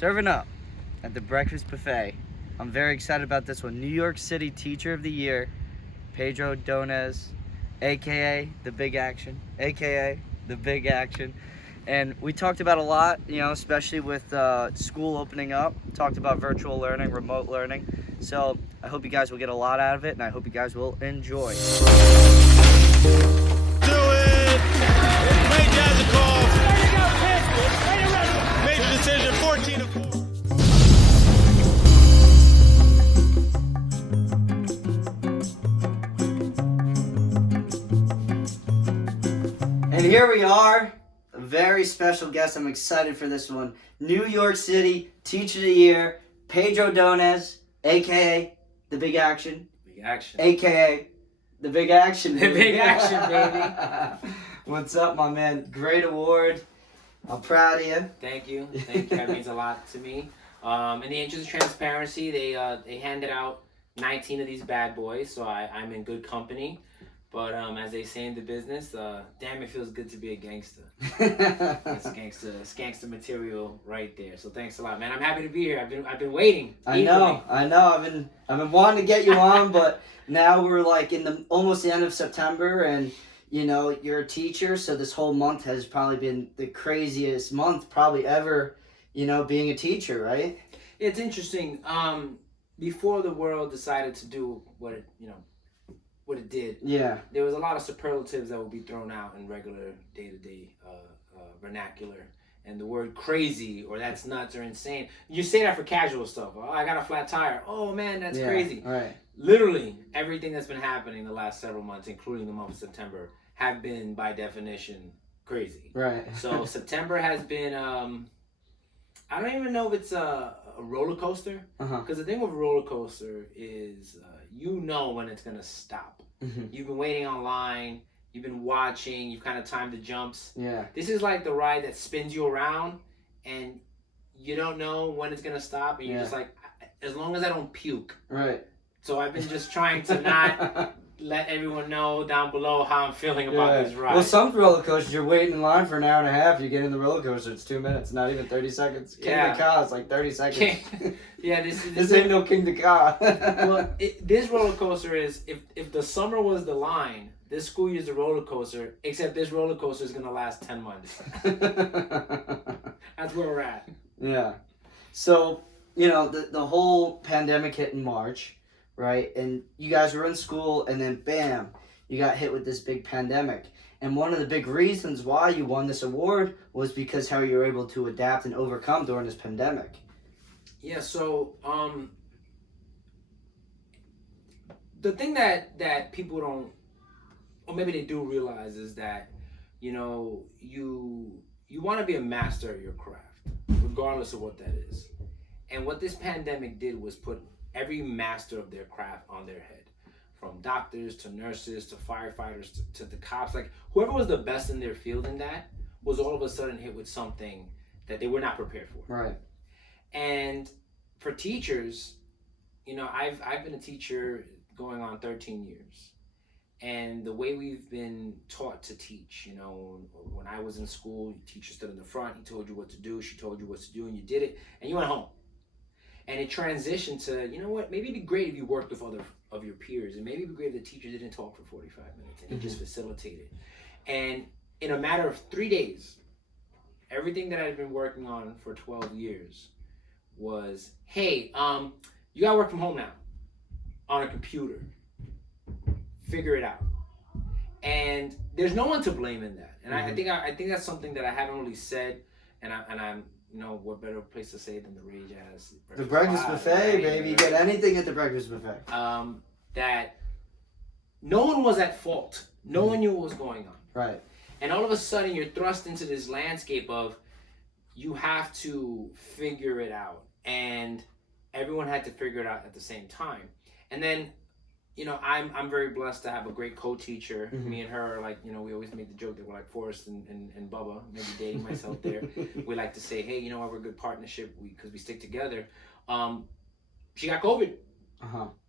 Serving up at the breakfast buffet. I'm very excited about this one. New York City Teacher of the Year, Pedro Donez, aka the Big Action, And we talked about a lot, especially with school opening up. Talked about virtual learning, remote learning. So I hope you guys will get a lot out of it, and I hope you guys will enjoy. Do it! Great jazz call. Major decision, 14-4. And here we are, a very special guest. I'm excited for this one. New York City Teacher of the Year, Pedro Donez, a.k.a. the Big Action. Big Action. A.k.a. the Big Action. The Big Action, baby. What's up, my man? Great award. I'm proud of you. Thank you. That means a lot to me. In the interest of transparency, they handed out 19 of these bad boys, so I'm in good company. But as they say in the business, damn, it feels good to be a gangster. It's gangster material right there. So thanks a lot, man. I'm happy to be here. I've been waiting. I know. I've been wanting to get you on, but now we're like in the almost the end of September, and you're a teacher, so this whole month has probably been the craziest month probably ever. Being a teacher, right? It's interesting. Before the world decided to do what it did. Yeah. There was a lot of superlatives that would be thrown out in regular day-to-day vernacular. And the word crazy or that's nuts or insane, you say that for casual stuff. Oh, I got a flat tire. Oh, man, that's crazy. Right. Literally, everything that's been happening the last several months, including the month of September, have been, by definition, crazy. Right. So September has been, I don't even know if it's a roller coaster. Because the thing with a roller coaster is when it's going to stop. Mm-hmm. You've been waiting online. You've been watching. You've kind of timed the jumps. Yeah. This is like the ride that spins you around, and you don't know when it's going to stop. And you're just like, as long as I don't puke. Right. So I've been just trying to not let everyone know down below how I'm feeling about this ride. Well, some roller coasters, you're waiting in line for an hour and a half. You get in the roller coaster, it's 2 minutes, not even 30 seconds. King of the Car, it's like 30 seconds. This ain't no King of the Car. Well, this roller coaster is, if the summer was the line, this school year is a roller coaster, except this roller coaster is going to last 10 months. That's where we're at. Yeah. So, the whole pandemic hit in March. Right, and you guys were in school, and then bam, you got hit with this big pandemic. And one of the big reasons why you won this award was because how you were able to adapt and overcome during this pandemic. Yeah, so the thing that people don't, or maybe they do realize, is that you want to be a master at your craft, regardless of what that is. And what this pandemic did was put every master of their craft on their head, from doctors to nurses to firefighters to the cops. Like, whoever was the best in their field in that was all of a sudden hit with something that they were not prepared for. Right. And for teachers, I've been a teacher going on 13 years. And the way we've been taught to teach, when I was in school, the teacher stood in the front, he told you what to do, she told you what to do, and you did it, and you went home. And it transitioned to, maybe it'd be great if you worked with other of your peers, and maybe it'd be great if the teacher didn't talk for 45 minutes and he just facilitated. And in a matter of 3 days, everything that I'd been working on for 12 years was, hey, you gotta work from home now on a computer. Figure it out. And there's no one to blame in that. And I think that's something that I haven't really said, and I'm what better place to say than the Rage Ass the breakfast buffet, baby. Right? You get anything at the breakfast buffet. That no one was at fault. No one knew what was going on. Right. And all of a sudden, you're thrust into this landscape of you have to figure it out, and everyone had to figure it out at the same time. And then, I'm very blessed to have a great co-teacher. Mm-hmm. Me and her are like, we always make the joke that we're like Forrest and Bubba, maybe dating myself there. We like to say, hey, we're a good partnership because we stick together. She got COVID.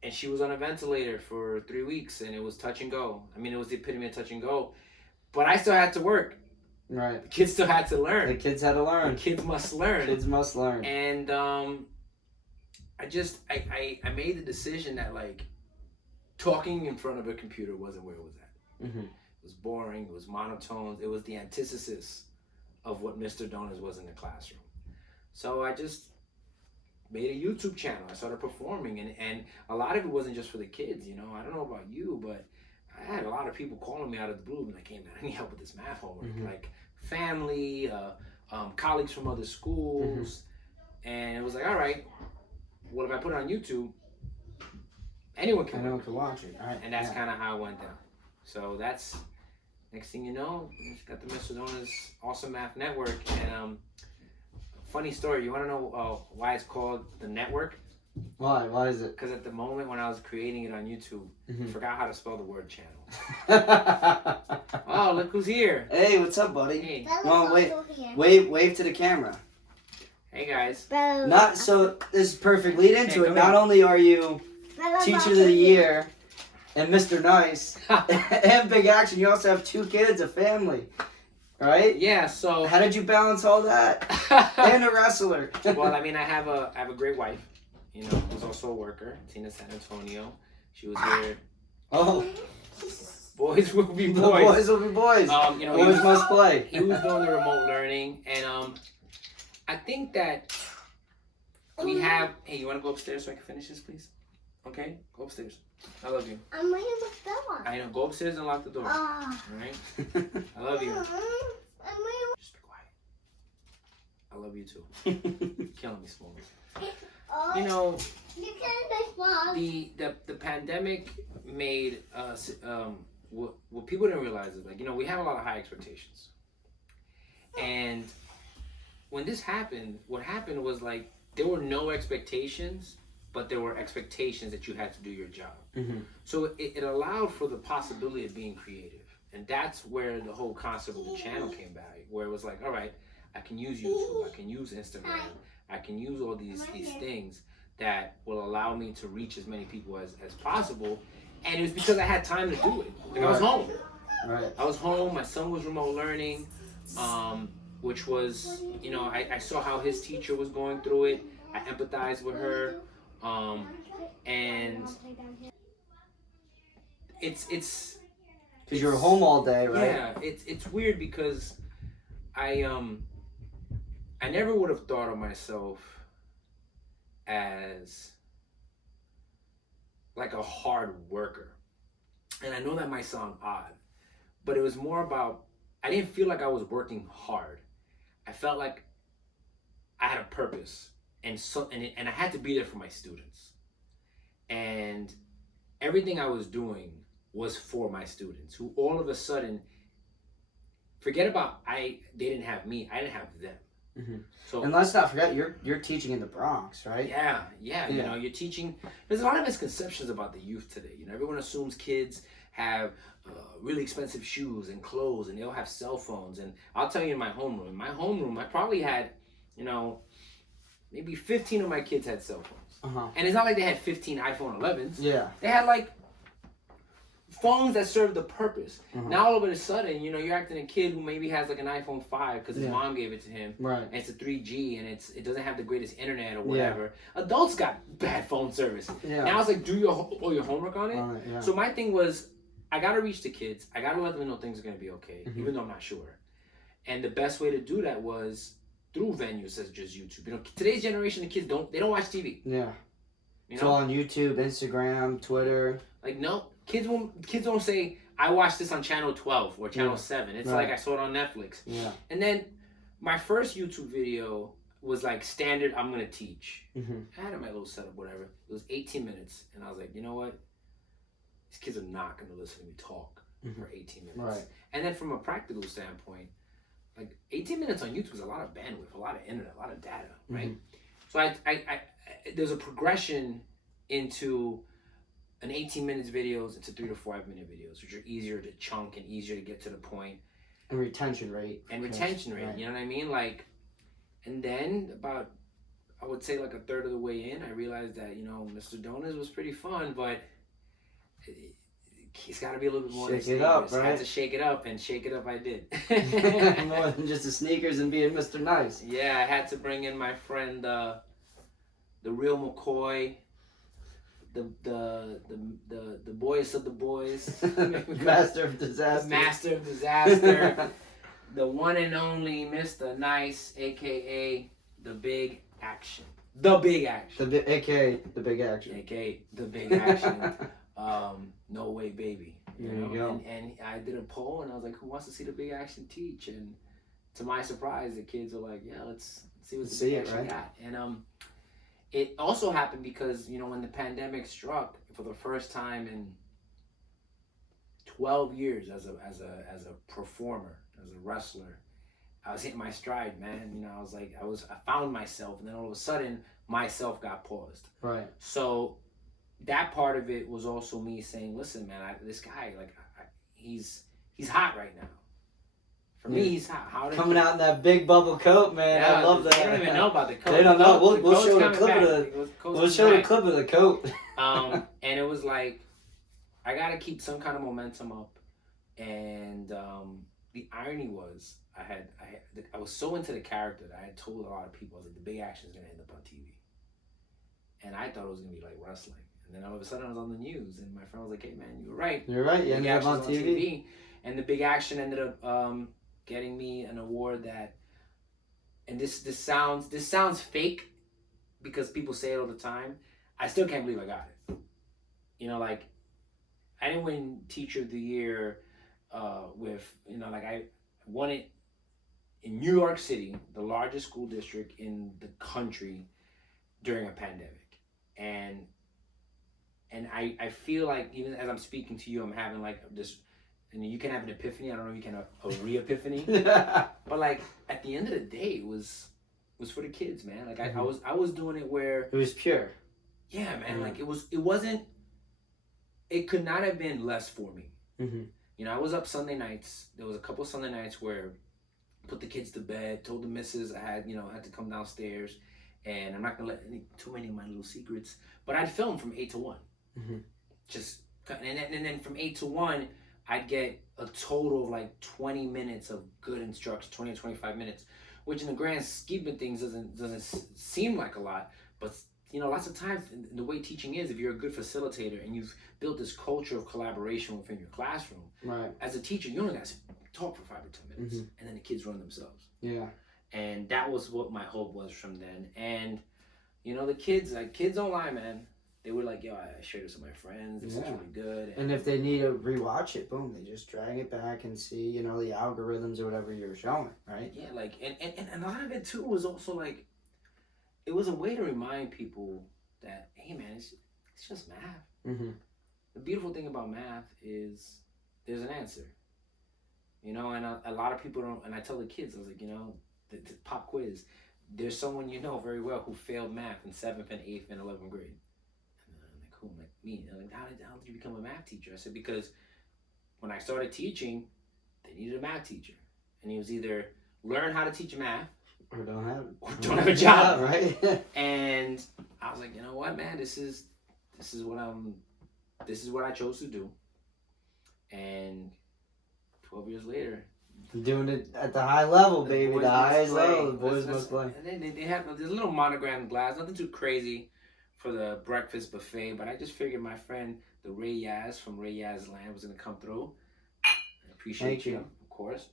And she was on a ventilator for 3 weeks, and it was touch and go. I mean, it was the epitome of touch and go. But I still had to work. Right. The kids still had to learn. The kids had to learn. The kids must learn. Kids must learn. And I made the decision that like talking in front of a computer wasn't where it was at. Mm-hmm. It was boring. It was monotone. It was the antithesis of what Mr. Donuts was in the classroom. So I just made a YouTube channel. I started performing, and a lot of it wasn't just for the kids. You know, I don't know about you, but I had a lot of people calling me out of the blue and like, "Hey man, I need help with this math homework." Mm-hmm. Like family, colleagues from other schools, and it was like, all right, what if I put it on YouTube? Anyone can watch it. All right. And that's kind of how it went down. So that's, next thing you know, we got the Mr. Donuts Awesome Math Network. And funny story, you want to know why it's called the network? Why? Why is it? Because at the moment when I was creating it on YouTube, I forgot how to spell the word channel. Oh, look who's here. Hey, what's up, buddy? Hey. Well, wave to the camera. Hey, guys. Not so. This is perfect. Lead into Hey, it. come Not here. only are you Teacher of the Year and Mr. Nice and Big Action, you also have 2 kids, a family, right? Yeah, so... How did you balance all that? And a wrestler. Well, I mean, I have a great wife, you know, who's also a worker, Tina San Antonio. She was here. Oh, Boys will be the boys. boys will be boys. You know, Boys must play. He was doing the remote learning, and I think that we have. Hey, you want to go upstairs so I can finish this, please? Okay, go upstairs. I love you. I'm waiting for the door. I know. Go upstairs and lock the door. All right. I love you. I'm waiting. Just be quiet. I love you too. You're killing me, Smokes. You know, You can't make fun. the pandemic made us what people didn't realize is like, you know, we have a lot of high expectations, and when this happened, what happened was like there were no expectations, but there were expectations that you had to do your job. Mm-hmm. So it allowed for the possibility of being creative, and that's where the whole concept of the channel came back, where it was like, all right, I can use YouTube, I can use Instagram, I can use all these things that will allow me to reach as many people as possible. And it was because I had time to do it. Like, I was home. Right. I was home. My son was remote learning, which was, you know, I saw how his teacher was going through it. I empathized with her. And it's Because you're home all day, right? yeah, it's weird because I never would have thought of myself as like a hard worker. And I know that might sound odd, but it was more about, I didn't feel like I was working hard. I felt like I had a purpose, and I had to be there for my students. And everything I was doing was for my students, who all of a sudden, forget about they didn't have me, I didn't have them. Mm-hmm. So, and let's not forget, you're teaching in the Bronx, right? yeah. You know, you're teaching. There's a lot of misconceptions about the youth today. You know, everyone assumes kids have really expensive shoes and clothes, and they all have cell phones. And I'll tell you, in my homeroom, I probably had, you know, maybe 15 of my kids had cell phones. Uh-huh. And it's not like they had 15 iPhone 11s. Yeah. They had like phones that served the purpose. Uh-huh. Now all of a sudden, you know, you're acting a kid who maybe has like an iPhone 5 because his mom gave it to him. Right. And it's a 3G and it doesn't have the greatest internet or whatever. Yeah. Adults got bad phone service. Yeah. Now it's like, do all your homework on it. Yeah. So my thing was, I got to reach the kids. I got to let them know things are going to be okay, even though I'm not sure. And the best way to do that was through venues such as just YouTube. You know, today's generation of kids they don't watch TV. Yeah. You know? So on YouTube, Instagram, Twitter. Like, no, kids don't say, I watched this on channel 12 or channel 7. It's like I saw it on Netflix. Yeah. And then my first YouTube video was like standard, I'm going to teach. I had my little setup, whatever. It was 18 minutes. And I was like, you know what? These kids are not going to listen to me talk for 18 minutes. Right. And then from a practical standpoint, like 18 minutes on YouTube is a lot of bandwidth, a lot of internet, a lot of data, right? So I there's a progression into an 18 minutes videos into 3 to 5 minute videos, which are easier to chunk and easier to get to the point. And retention rate. And retention rate, right. You know what I mean? Like, and then about, I would say like a third of the way in, I realized that, you know, Mr. Donuts was pretty fun, but it's got to be a little bit more Shake than it up, sneakers. I had right? to shake it up, and shake it up I did. More than just the sneakers and being Mr. Nice. Yeah, I had to bring in my friend, the real McCoy, the boyest of the boys, Master of disaster. master of disaster, the one and only Mr. Nice, aka the Big Action, the Big Action, AKA the big action. aka the Big Action. No way, baby. There you go. And I did a poll, and I was like, "Who wants to see the Big Action teach?" And to my surprise, the kids were like, "Yeah, let's see what the Big Action got." And it also happened because when the pandemic struck for the first time in 12 years as a performer, as a wrestler, I was hitting my stride, man. I found myself, and then all of a sudden, myself got paused. Right. So that part of it was also me saying, listen, man, this guy, he's hot right now. For me, he's hot. Coming out in that big bubble coat, man. Yeah, I love that. They don't even know about the coat. They don't know. We'll show the coat's clip coming of the coat. And it was like, I got to keep some kind of momentum up. And the irony was, I was so into the character that I had told a lot of people, I was like, the Big Action is going to end up on TV. And I thought it was going to be like wrestling. And then all of a sudden I was on the news, and my friend was like, hey man, you were right. You're right, you ended up on TV. And the Big Action ended up getting me an award that, and this sounds fake because people say it all the time. I still can't believe I got it. I didn't win Teacher of the Year with, I won it in New York City, the largest school district in the country during a pandemic. And I feel like even as I'm speaking to you, I'm having like this, and you can have an epiphany. I don't know if you can have a re-epiphany. But like at the end of the day, it was for the kids, man. Like I was doing it where it was pure. Yeah, man. Like it could not have been less for me. Mm-hmm. I was up Sunday nights. There was a couple Sunday nights where I put the kids to bed, told the missus I had to come downstairs, and I'm not gonna let too many of my little secrets. But I'd film from 8 to 1. Mm-hmm. And then from 8 to 1, I'd get a total of like 20 minutes of good instruction, 20 or 25 minutes, which in the grand scheme of things doesn't seem like a lot, but lots of times the way teaching is, if you're a good facilitator and you've built this culture of collaboration within your classroom, right? As a teacher, you only got to talk for 5 or 10 minutes, and then the kids run themselves. Yeah. And that was what my hope was from then. And the kids don't lie, man. They were like, yo, I shared this with my friends. This is really good. And if they need to rewatch it, boom, they just drag it back and see, the algorithms or whatever you're showing, right? Yeah, like, and a lot of it too was also like, it was a way to remind people that, hey man, it's just math. Mm-hmm. The beautiful thing about math is there's an answer. And a lot of people don't, and I tell the kids, I was like, the pop quiz, there's someone very well who failed math in 7th and 8th and 11th grade. I'm like, me. And like, how did you become a math teacher? I said, because when I started teaching, they needed a math teacher. And he was either learn how to teach math or don't have a job. Right? And I was like, you know what, man, this is what I chose to do. And 12 years later, you're doing it at the high level, baby. The highest level. The boys must play. And then they have this little monogram glass, nothing too crazy for the breakfast buffet, but I just figured my friend, the Ray Yaz from Ray Yaz Land, was going to come through. I appreciate you, of course.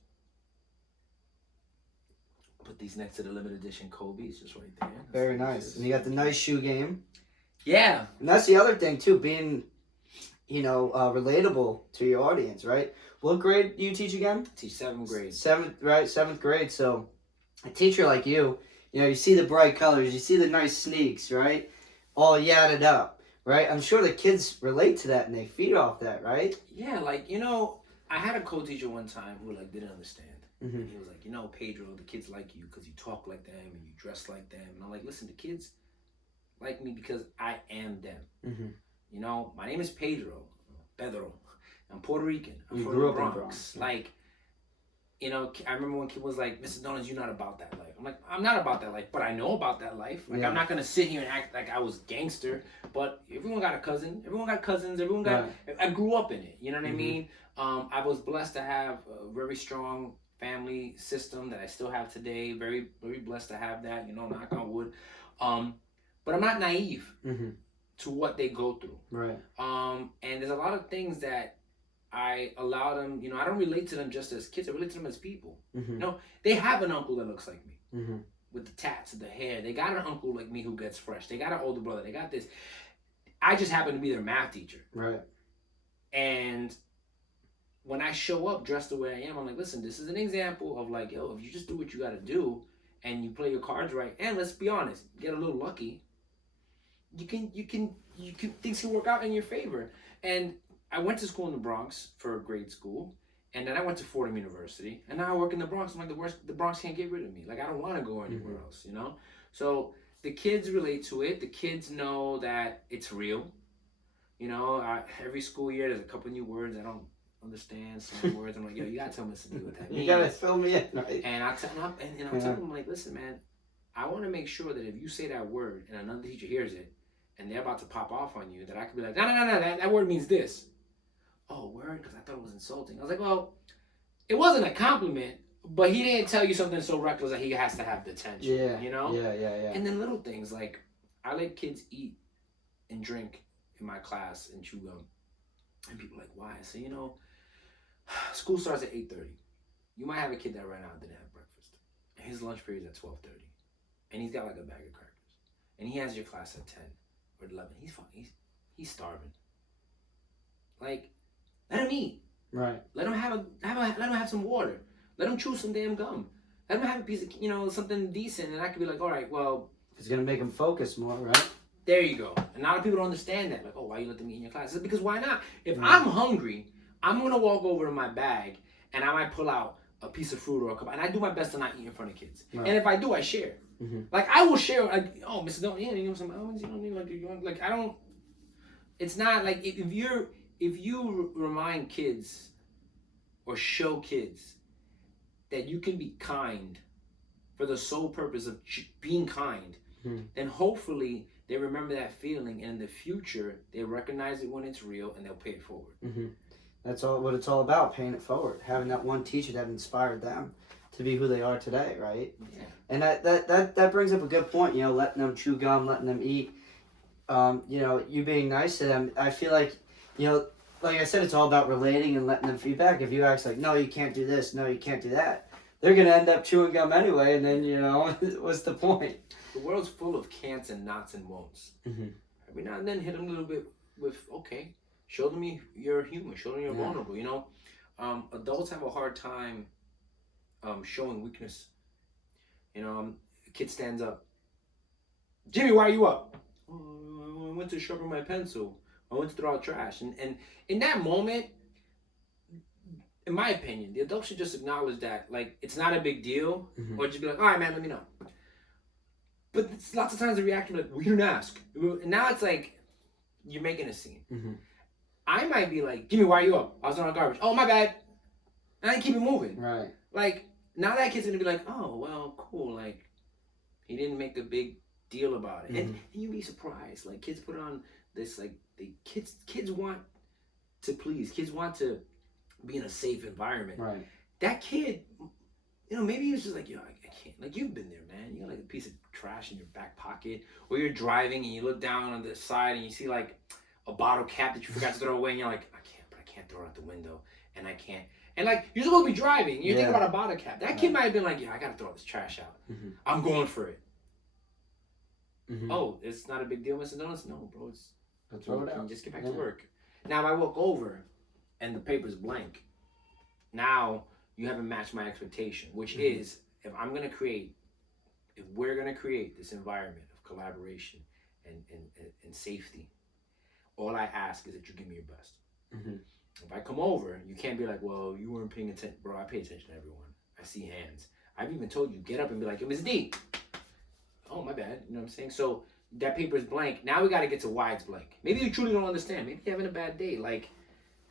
Put these next to the limited edition Kobe's just right there. Very nice. And you got the nice shoe game. Yeah. And that's the other thing, too, being, relatable to your audience, right? What grade do you teach again? I teach 7th grade. 7th grade. So a teacher like you see the bright colors, you see the nice sneaks, right? All yadded up, right? I'm sure the kids relate to that and they feed off that, right? Yeah, like, I had a co-teacher one time who didn't understand. Mm-hmm. And he was like, Pedro, the kids like you because you talk like them and you dress like them. And I'm like, listen, the kids like me because I am them. Mm-hmm. My name is Pedro. I'm Puerto Rican. I'm from the Bronx. Like, you know, I remember when kid was like, Mr. Donuts, you're not about that life. I'm like, I'm not about that life, but I know about that life. Like, I'm not going to sit here and act like I was gangster, but everyone got a cousin. Everyone got cousins. Everyone got, I grew up in it. You know what I mean? I was blessed to have a very strong family system that I still have today. Very, very blessed to have that, you know, knock on wood. But I'm not naive to what they go through. Right. And there's a lot of things that I allow them, you know, I don't relate to them just as kids. I relate to them as people. You know, they have an uncle that looks like me with the tats and the hair. They got an uncle like me who gets fresh. They got an older brother. They got this. I just happen to be their math teacher. Right. And when I show up dressed the way I am, I'm like, listen, this is an example of like, yo, if you just do what you got to do and you play your cards right, and let's be honest, get a little lucky, you can things can work out in your favor. And I went to school in the Bronx for grade school, and then I went to Fordham University, and now I work in the Bronx. I'm like, the Bronx can't get rid of me. Like, I don't want to go anywhere else, you know? So the kids relate to it. The kids know that it's real. You know, every school year there's a couple new words I don't understand. Some words I'm like, yo, you gotta tell me what that means. You gotta fill me in, right? And I tell them, I'm telling them, like, listen, man, I want to make sure that if you say that word and another teacher hears it, and they're about to pop off on you, that I could be like, no, that word means this. Oh, word? Because I thought it was insulting. I was like, well, it wasn't a compliment, but he didn't tell you something so reckless that he has to have detention. Yeah. You know? Yeah. And then little things like, I let kids eat and drink in my class and chew gum. And people are like, why? I say, you know, school starts at 8:30. You might have a kid that right now didn't have breakfast. And his lunch period is at 12:30. And he's got like a bag of crackers. And he has your class at 10 or 11. He's fine. He's starving. Like, let him eat. Right. Let him have some water. Let him chew some damn gum. Let him have a piece of, you know, something decent. And I could be like, all right, well, it's gonna make him focus more, right? there you go. And a lot of people don't understand that. Like, oh, why you let them eat in your class? It's because why not? If I'm hungry, I'm gonna walk over to my bag and I might pull out a piece of fruit or a cup. And I do my best to not eat in front of kids. Right. And if I do, I share. Like, I will share, like, oh, Mr. Don't, yeah, you know, some almonds, you don't need, like, I don't, it's not, like, if you remind kids or show kids that you can be kind for the sole purpose of being kind, then hopefully they remember that feeling, and in the future, they recognize it when it's real, and they'll pay it forward. That's all what it's all about, paying it forward. Having that one teacher that inspired them to be who they are today, right? Yeah. And that brings up a good point, you know, letting them chew gum, letting them eat, you know, you being nice to them. I feel like, you know, like I said, it's all about relating and letting them feedback. If you ask like, no, you can't do this, no, you can't do that, they're going to end up chewing gum anyway, and then, you know, what's the point? The world's full of can'ts and nots and won'ts. Every now and then hit them a little bit with, okay, show them you're human, show them you're vulnerable, you know. Adults have a hard time showing weakness. You know, a kid stands up. Jimmy, why are you up? Oh, I went to sharpen my pencil. I went to throw out trash. And in that moment, in my opinion, the adult should just acknowledge that, like, it's not a big deal, or just be like, all right, man, let me know. But lots of times the reaction is like, well, you didn't ask. And now it's like, you're making a scene. I might be like, Jimmy, why are you up? I was throwing out garbage. Oh, my bad. And I keep it moving. Right. Like, now that kid's gonna be like, oh, well, cool. Like, he didn't make a big deal about it. And you'd be surprised. Like, kids put on this, like, kids want to please. Kids want to be in a safe environment. Right. That kid, you know, maybe he was just like, yo, I can't. Like, you've been there, man. You got, like, a piece of trash in your back pocket. Or you're driving and you look down on the side and you see, like, a bottle cap that you forgot to throw away. And you're like, I can't throw it out the window. And I can't. And, like, you're supposed to be driving. You're thinking about a bottle cap. That kid might have been like, yeah, I got to throw this trash out. I'm going for it. Oh, it's not a big deal, Mr. Donuts? No, bro. Let's throw it out. Just get back to work. Now, if I walk over and the paper's blank, now you haven't matched my expectation, which is, if we're going to create this environment of collaboration and safety, all I ask is that you give me your best. If I come over, you can't be like, well, you weren't paying attention. Bro, I pay attention to everyone. I see hands. I've even told you, get up and be like, yo, Ms. D. Oh, my bad. You know what I'm saying? So that paper's blank. Now we got to get to why it's blank. Maybe you truly don't understand. Maybe you're having a bad day. Like,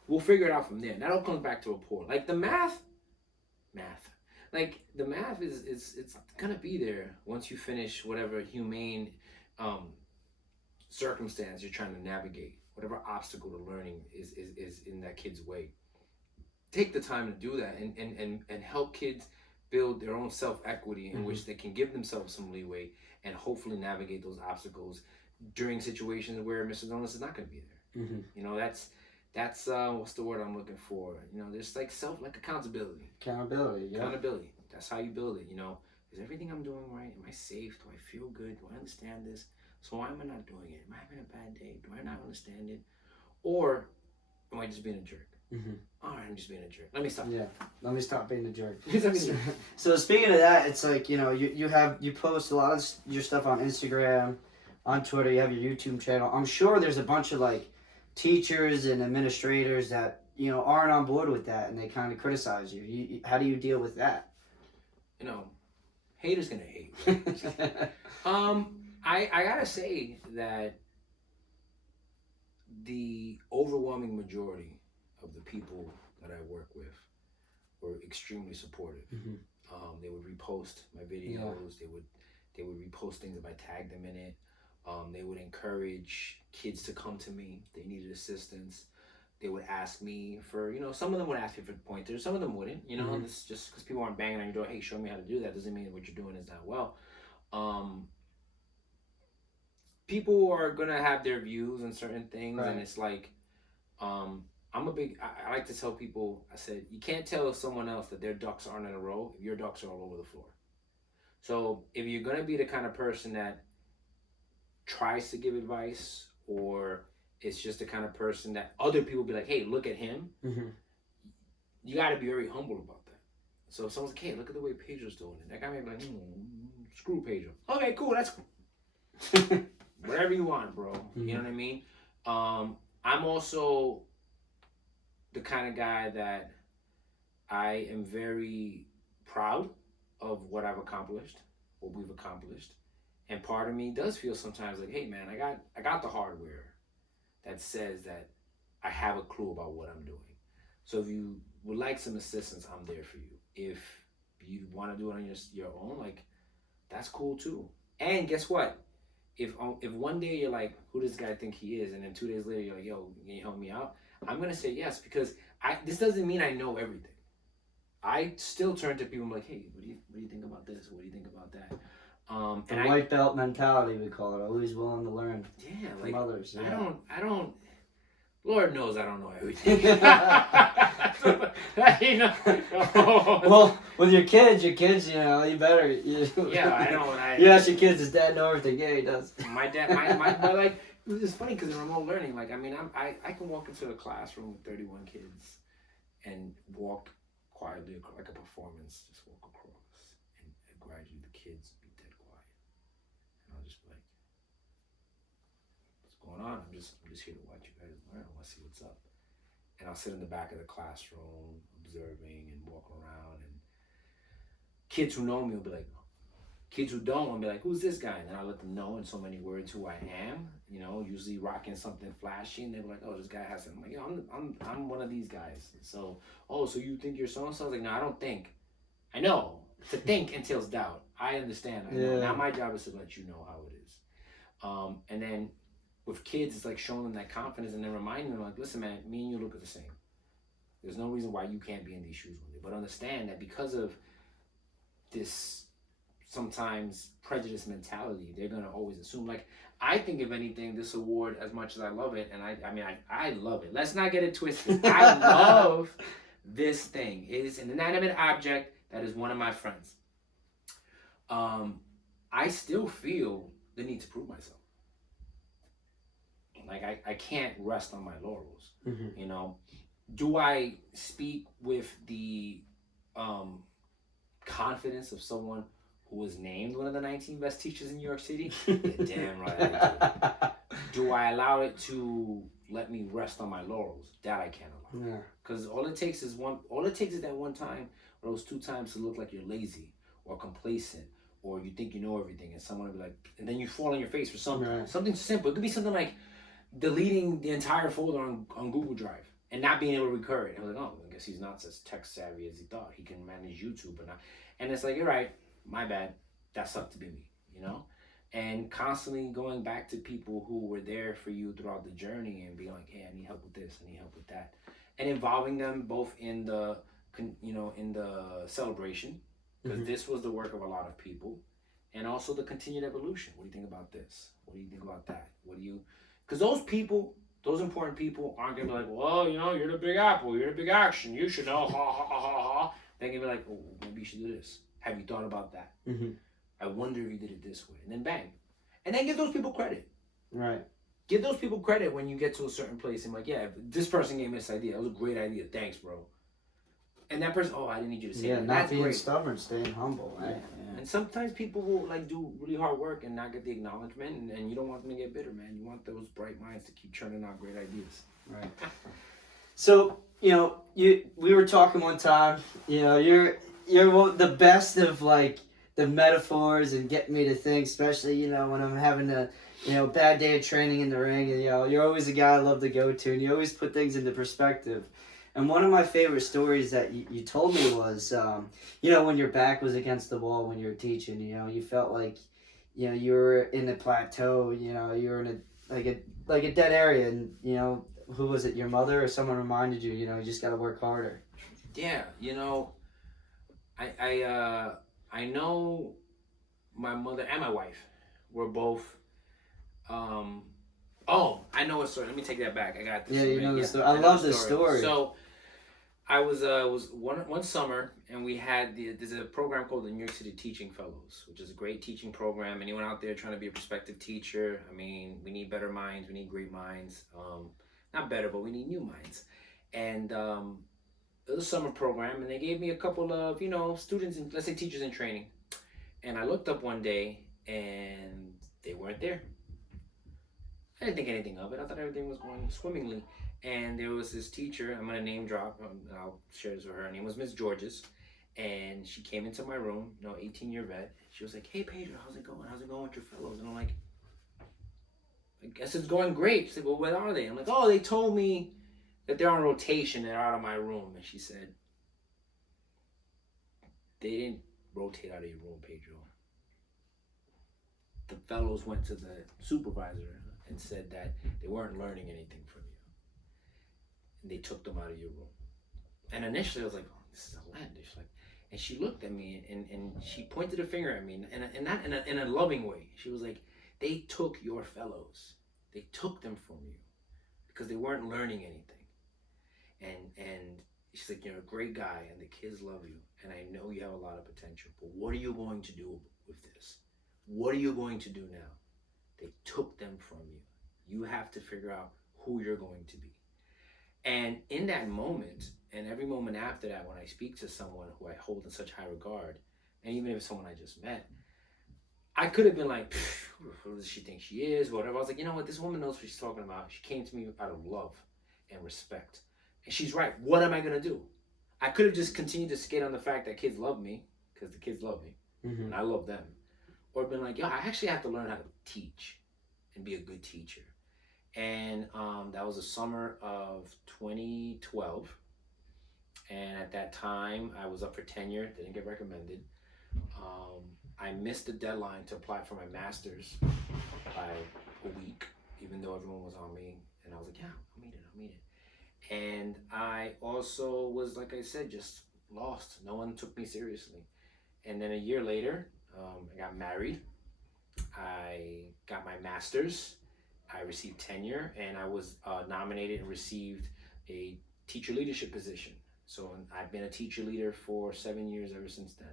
we'll figure it out from there. That all comes back to rapport. Like, the math, math. Like the math is it's gonna be there once you finish whatever humane circumstance you're trying to navigate, whatever obstacle to learning is in that kid's way. Take the time to do that and help kids build their own self-equity in which they can give themselves some leeway and hopefully navigate those obstacles during situations where Mr. Donuts is not going to be there. You know, that's what's the word I'm looking for? You know, there's like accountability. Accountability, yeah. Accountability. That's how you build it. You know, is everything I'm doing right? Am I safe? Do I feel good? Do I understand this? So why am I not doing it? Am I having a bad day? Do I not understand it? Or am I just being a jerk? All right, I'm just being a jerk. Let me stop. Yeah, let me stop being a jerk. Let me stop. So speaking of that, it's like, you know, you post a lot of your stuff on Instagram, on Twitter. You have your YouTube channel. I'm sure there's a bunch of like teachers and administrators that, you know, aren't on board with that and they kind of criticize you. How do you deal with that? You know, haters gonna hate. I gotta say that the overwhelming majority of the people that I work with were extremely supportive. They would repost my videos. They would repost things if I tagged them in it. They would encourage kids to come to me if they needed assistance. They would ask me for, you know, some of them would ask me for pointers, some of them wouldn't. You know, this just because people aren't banging on your door, hey, show me how to do that, doesn't mean what you're doing is not well. People are gonna have their views on certain things, and it's like, I like to tell people, I said, you can't tell someone else that their ducks aren't in a row if your ducks are all over the floor. So if you're going to be the kind of person that tries to give advice, or it's just the kind of person that other people be like, hey, look at him, you got to be very humble about that. So if someone's like, hey, look at the way Pedro's doing it, that guy may be like, screw Pedro. Okay, cool, that's cool. Whatever you want, bro. You know what I mean? I'm also the kind of guy that I am very proud of what I've accomplished, what we've accomplished. And part of me does feel sometimes like, hey man, I got the hardware that says that I have a clue about what I'm doing. So if you would like some assistance, I'm there for you. If you want to do it on your own, like, that's cool too. And guess what? If one day you're like, who does this guy think he is? And then 2 days later you're like, yo, can you help me out? I'm going to say yes, because this doesn't mean I know everything. I still turn to people and be like, hey, what do you think about this? What do you think about that? The white belt mentality, we call it. Always willing to learn from others. Yeah. I don't, Lord knows I don't know everything. You know? Well, with your kids, you know, you better. Yeah, I know. You ask your kids, does dad know everything? Yeah, he does. My dad, but like, it's funny because in remote learning, like, I mean, I can walk into a classroom with 31 kids and walk quietly like a performance, just walk across, and gradually the kids be dead quiet, and I'll just be like, what's going on? I'm just here to watch you guys learn. I want to see what's up. And I'll sit in the back of the classroom observing and walk around, and kids who know me will be like, kids who don't will be like, who's this guy? And then I'll let them know in so many words who I am, you know, usually rocking something flashy, and they'll be like, oh, this guy has something. I'm like, yo, I'm one of these guys. So, oh, so you think you're so-and-so? I was like, no, I don't think. I know. To think entails doubt. I understand. I know. Now my job is to let you know how it is. And then with kids, it's like showing them that confidence and then reminding them, like, listen, man, me and you look the same. There's no reason why you can't be in these shoes with me. But understand that because of this sometimes prejudice mentality, they're going to always assume, like, I think if anything, this award, as much as I love it, and I love it. Let's not get it twisted. I love this thing. It is an inanimate object that is one of my friends. I still feel the need to prove myself. Like, I can't rest on my laurels. You know, do I speak with the confidence of someone who was named one of the 19 best teachers in New York City? You're damn right I do. Do I allow it to let me rest on my laurels? That I can't allow. Because all it takes is that one time or those 2 times to look like you're lazy or complacent or you think you know everything, and someone will be like, and then you fall on your face for something. Something simple. It could be something like deleting the entire folder on Google Drive. and not being able to recur it. I was like, oh, I guess he's not as tech savvy as he thought. He can manage YouTube, but not. And it's like, you're right, my bad. That sucked to be me, you know? And constantly going back to people who were there for you throughout the journey and being like, hey, I need help with this, I need help with that. And involving them both in the, in the celebration, because this was the work of a lot of people, and also the continued evolution. What do you think about this? What do you think about that? Because those people, those important people aren't going to be like, well, you're the big apple, you're the big action, you should know, ha, ha, ha, ha, ha. They're going to be like, oh, maybe you should do this. Have you thought about that? I wonder if you did it this way. And then bang. And then give those people credit. Right. Give those people credit when you get to a certain place and like, yeah, this person gave me this idea. That was a great idea. Thanks, bro. And that person, oh, I didn't need you to say that. Not That's being great. stubborn, staying humble. Right? Yeah. And sometimes people will like do really hard work and not get the acknowledgement, and you don't want them to get bitter, man. You want those bright minds to keep churning out great ideas. Right. So, we were talking one time, you're the best of like the metaphors and getting me to think, especially, when I'm having a, bad day of training in the ring, and, you're always a guy I love to go to, and you always put things into perspective. And one of my favorite stories that you told me was, when your back was against the wall when you were teaching, you felt like, you were in a plateau, you were in a dead area, and, who was it, your mother or someone reminded you, you just got to work harder. Yeah, I know my mother and my wife were both, I know a story. Let me take that back. I got this. Yeah, you know the story. I love this story. So, I was one summer, and we had there's a program called the New York City Teaching Fellows, which is a great teaching program. Anyone out there trying to be a prospective teacher, I mean, we need better minds, we need great minds. Not better, but we need new minds. And it was a summer program, and they gave me a couple of, students, and let's say teachers in training. And I looked up one day, and they weren't there. I didn't think anything of it. I thought everything was going swimmingly. And there was this teacher, I'm going to name drop, I'll share this with her. Her name was Miss Georges. And she came into my room, 18-year vet. She was like, hey, Pedro, how's it going? How's it going with your fellows? And I'm like, I guess it's going great. She's like, well, where are they? I'm like, oh, they told me that they're on rotation. They're out of my room. And she said, they didn't rotate out of your room, Pedro. The fellows went to the supervisor and said that they weren't learning anything from you. And they took them out of your room. And initially I was like, oh, this is outlandish. And she looked at me and she pointed a finger at me, and not in a loving way. She was like, they took your fellows. They took them from you because they weren't learning anything. And she's like, you're a great guy and the kids love you. And I know you have a lot of potential, but what are you going to do with this? What are you going to do now? They took them from you. You have to figure out who you're going to be. And in that moment, and every moment after that, when I speak to someone who I hold in such high regard, and even if it's someone I just met, I could have been like, who does she think she is, whatever. I was like, you know what, this woman knows what she's talking about. She came to me out of love and respect. And she's right. What am I going to do? I could have just continued to skate on the fact that kids love me, because the kids love me, and I love them. Or been like, yo, I actually have to learn how to teach and be a good teacher. And that was the summer of 2012. And at that time, I was up for tenure, didn't get recommended. I missed the deadline to apply for my master's by a week, even though everyone was on me. And I was like, yeah, I'll meet it. And I also was, like I said, just lost. No one took me seriously. And then a year later, I got married. I got my master's. I received tenure, and I was nominated and received a teacher leadership position. So I've been a teacher leader for 7 years ever since then.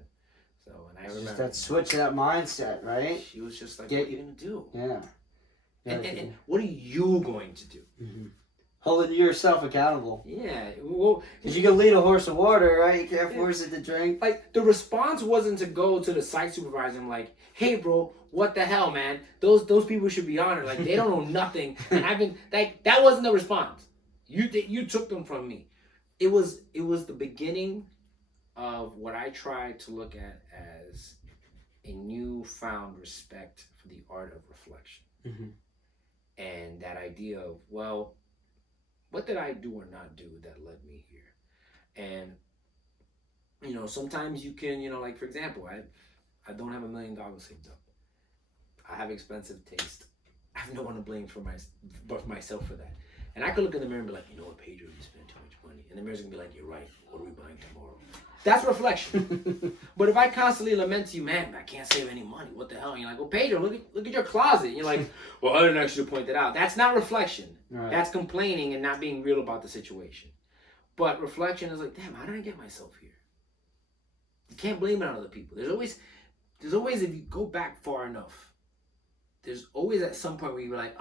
So, and I remember just that switch, that mindset, right? She was just like, what are you going to do? Yeah. And what are you going to do? Holding yourself accountable. Yeah. Well, because you can lead a horse of water, right? You can't force it to drink. Like, the response wasn't to go to the site supervisor and like, hey, bro, what the hell, man? Those people should be honored. Like, they don't know nothing. And I've been, like, that wasn't the response. You took them from me. It was the beginning of what I tried to look at as a newfound respect for the art of reflection. And that idea of, well, What did I do or not do that led me here? And, sometimes you can, like, for example, I don't have $1 million saved up. I have expensive taste. I have no one to blame but myself for that. And I could look in the mirror and be like, you know what, Pedro, you spend too much money. And the mirror's going to be like, you're right. What are we buying tomorrow? That's reflection. But if I constantly lament to you, man, I can't save any money. What the hell? And you're like, well, Pedro, look at your closet. And you're like, well, I didn't actually point that out. That's not reflection. Right. That's complaining and not being real about the situation. But reflection is like, damn, how did I get myself here? You can't blame it on other people. There's always, if you go back far enough, there's always at some point where you're like,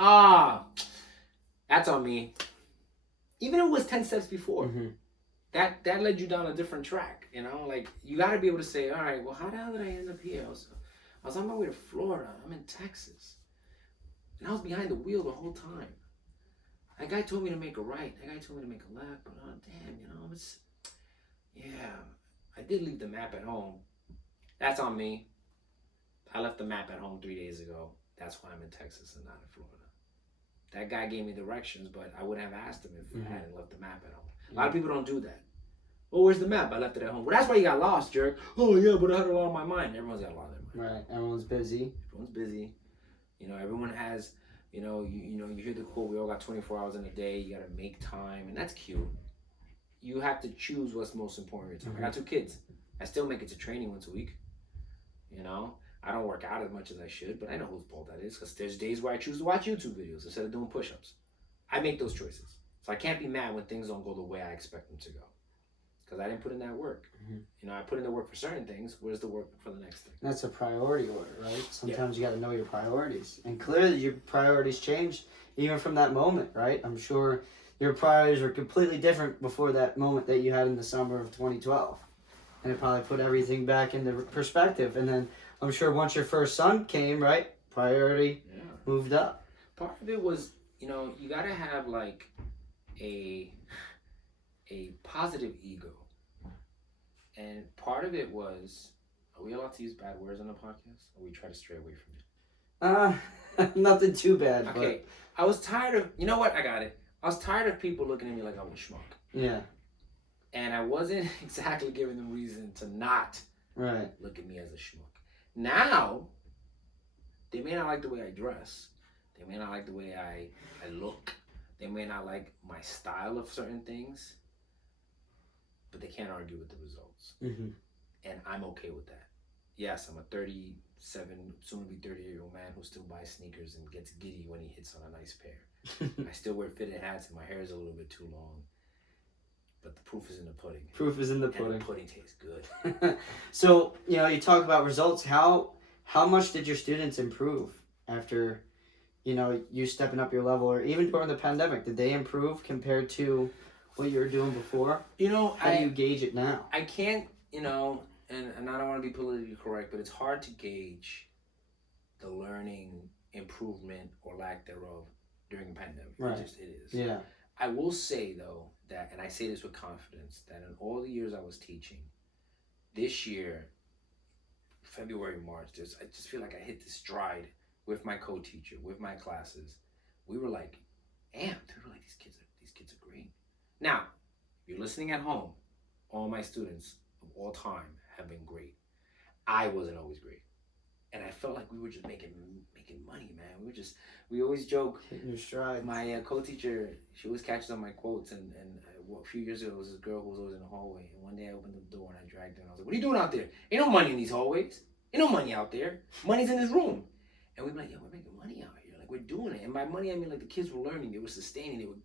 that's on me. Even if it was 10 steps before. Mm-hmm. That led you down a different track, like you got to be able to say, all right, well, how the hell did I end up here? I was on my way to Florida. I'm in Texas, and I was behind the wheel the whole time. That guy told me to make a right. That guy told me to make a left, but I did leave the map at home. That's on me. I left the map at home 3 days ago. That's why I'm in Texas and not in Florida. That guy gave me directions, but I wouldn't have asked him if I hadn't left the map at home. A lot of people don't do that. Oh, where's the map? I left it at home. Well, that's why you got lost, jerk. Oh, yeah, but I had a lot on my mind. Everyone's got a lot on their mind. Right. Everyone's busy. Everyone has, you hear the quote, we all got 24 hours in a day. You got to make time, and that's cute. You have to choose what's most important in your time. I got 2 kids. I still make it to training once a week. I don't work out as much as I should, but I know whose fault that is, because there's days where I choose to watch YouTube videos instead of doing push-ups. I make those choices. So I can't be mad when things don't go the way I expect them to go, because I didn't put in that work. I put in the work for certain things. Where's the work for the next thing? That's a priority order, right? Sometimes you got to know your priorities. And clearly your priorities changed even from that moment, right? I'm sure your priorities were completely different before that moment that you had in the summer of 2012. And it probably put everything back into perspective. And then I'm sure once your first son came, right, priority moved up. Part of it was, you got to have like a positive ego. And part of it was, are we allowed to use bad words on the podcast? Or we try to stray away from it? Nothing too bad. Okay, but I was tired of, you know what, I got it. I was tired of people looking at me like I was a schmuck. Yeah. And I wasn't exactly giving them reason to not look at me as a schmuck. Now, they may not like the way I dress. They may not like the way I look. They may not like my style of certain things. But they can't argue with the results. And I'm okay with that. Yes, I'm a 37, soon to be 38-year-old man who still buys sneakers and gets giddy when he hits on a nice pair. I still wear fitted hats and my hair is a little bit too long. But the proof is in the pudding. Proof is in the pudding. And the pudding tastes good. So, you talk about results. How much did your students improve after, you stepping up your level, or even during the pandemic? Did they improve compared to what you were doing before? How do you gauge it now? I can't, and I don't want to be politically correct, but it's hard to gauge the learning improvement or lack thereof during a pandemic. Right. It is. Yeah. I will say, though, that, and I say this with confidence, that in all the years I was teaching, this year, February, March, I just feel like I hit this stride with my co-teacher, with my classes. We were like amped. We were like, these kids are great. Now, if you're listening at home, all my students of all time have been great. I wasn't always great. And I felt like we were just making money, man. We always joke. Hitting your stride. My co-teacher, she always catches on my quotes. And a few years ago, there was this girl who was always in the hallway. And one day I opened the door and I dragged her. And I was like, what are you doing out there? Ain't no money in these hallways. Ain't no money out there. Money's in this room. And we'd be like, yo, we're making money out here. Like, we're doing it. And by money, I mean, like, the kids were learning. They were sustaining. They were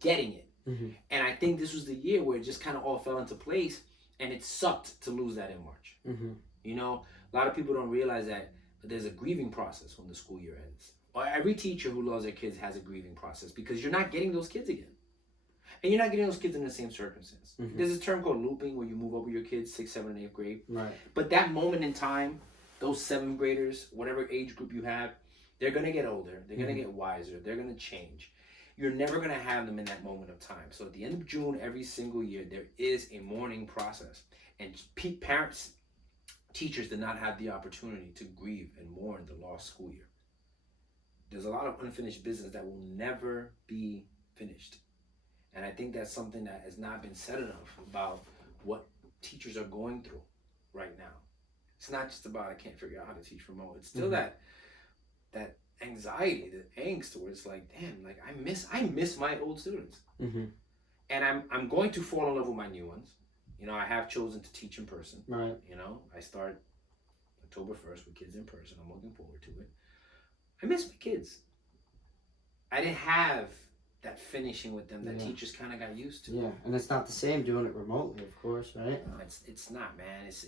getting it. And I think this was the year where it just kind of all fell into place. And it sucked to lose that in March. A lot of people don't realize that there's a grieving process when the school year ends. Or every teacher who loves their kids has a grieving process, because you're not getting those kids again. And you're not getting those kids in the same circumstance. There's a term called looping, where you move up with your kids 6th, 7th, and 8th grade. Right. But that moment in time, those 7th graders, whatever age group you have, they're going to get older. They're going to get wiser. They're going to change. You're never going to have them in that moment of time. So at the end of June, every single year, there is a mourning process. And parents, teachers did not have the opportunity to grieve and mourn the lost school year. There's a lot of unfinished business that will never be finished. And I think that's something that has not been said enough about what teachers are going through right now. It's not just about I can't figure out how to teach remote. It's still that anxiety, the angst, where it's like, damn, like I miss my old students, and I'm going to fall in love with my new ones. You know, I have chosen to teach in person. Right. You know, I start October 1st with kids in person. I'm looking forward to it. I miss my kids. I didn't have that finishing with them that teachers kind of got used to. Yeah, and it's not the same doing it remotely, of course, right? No, it's not, man. It's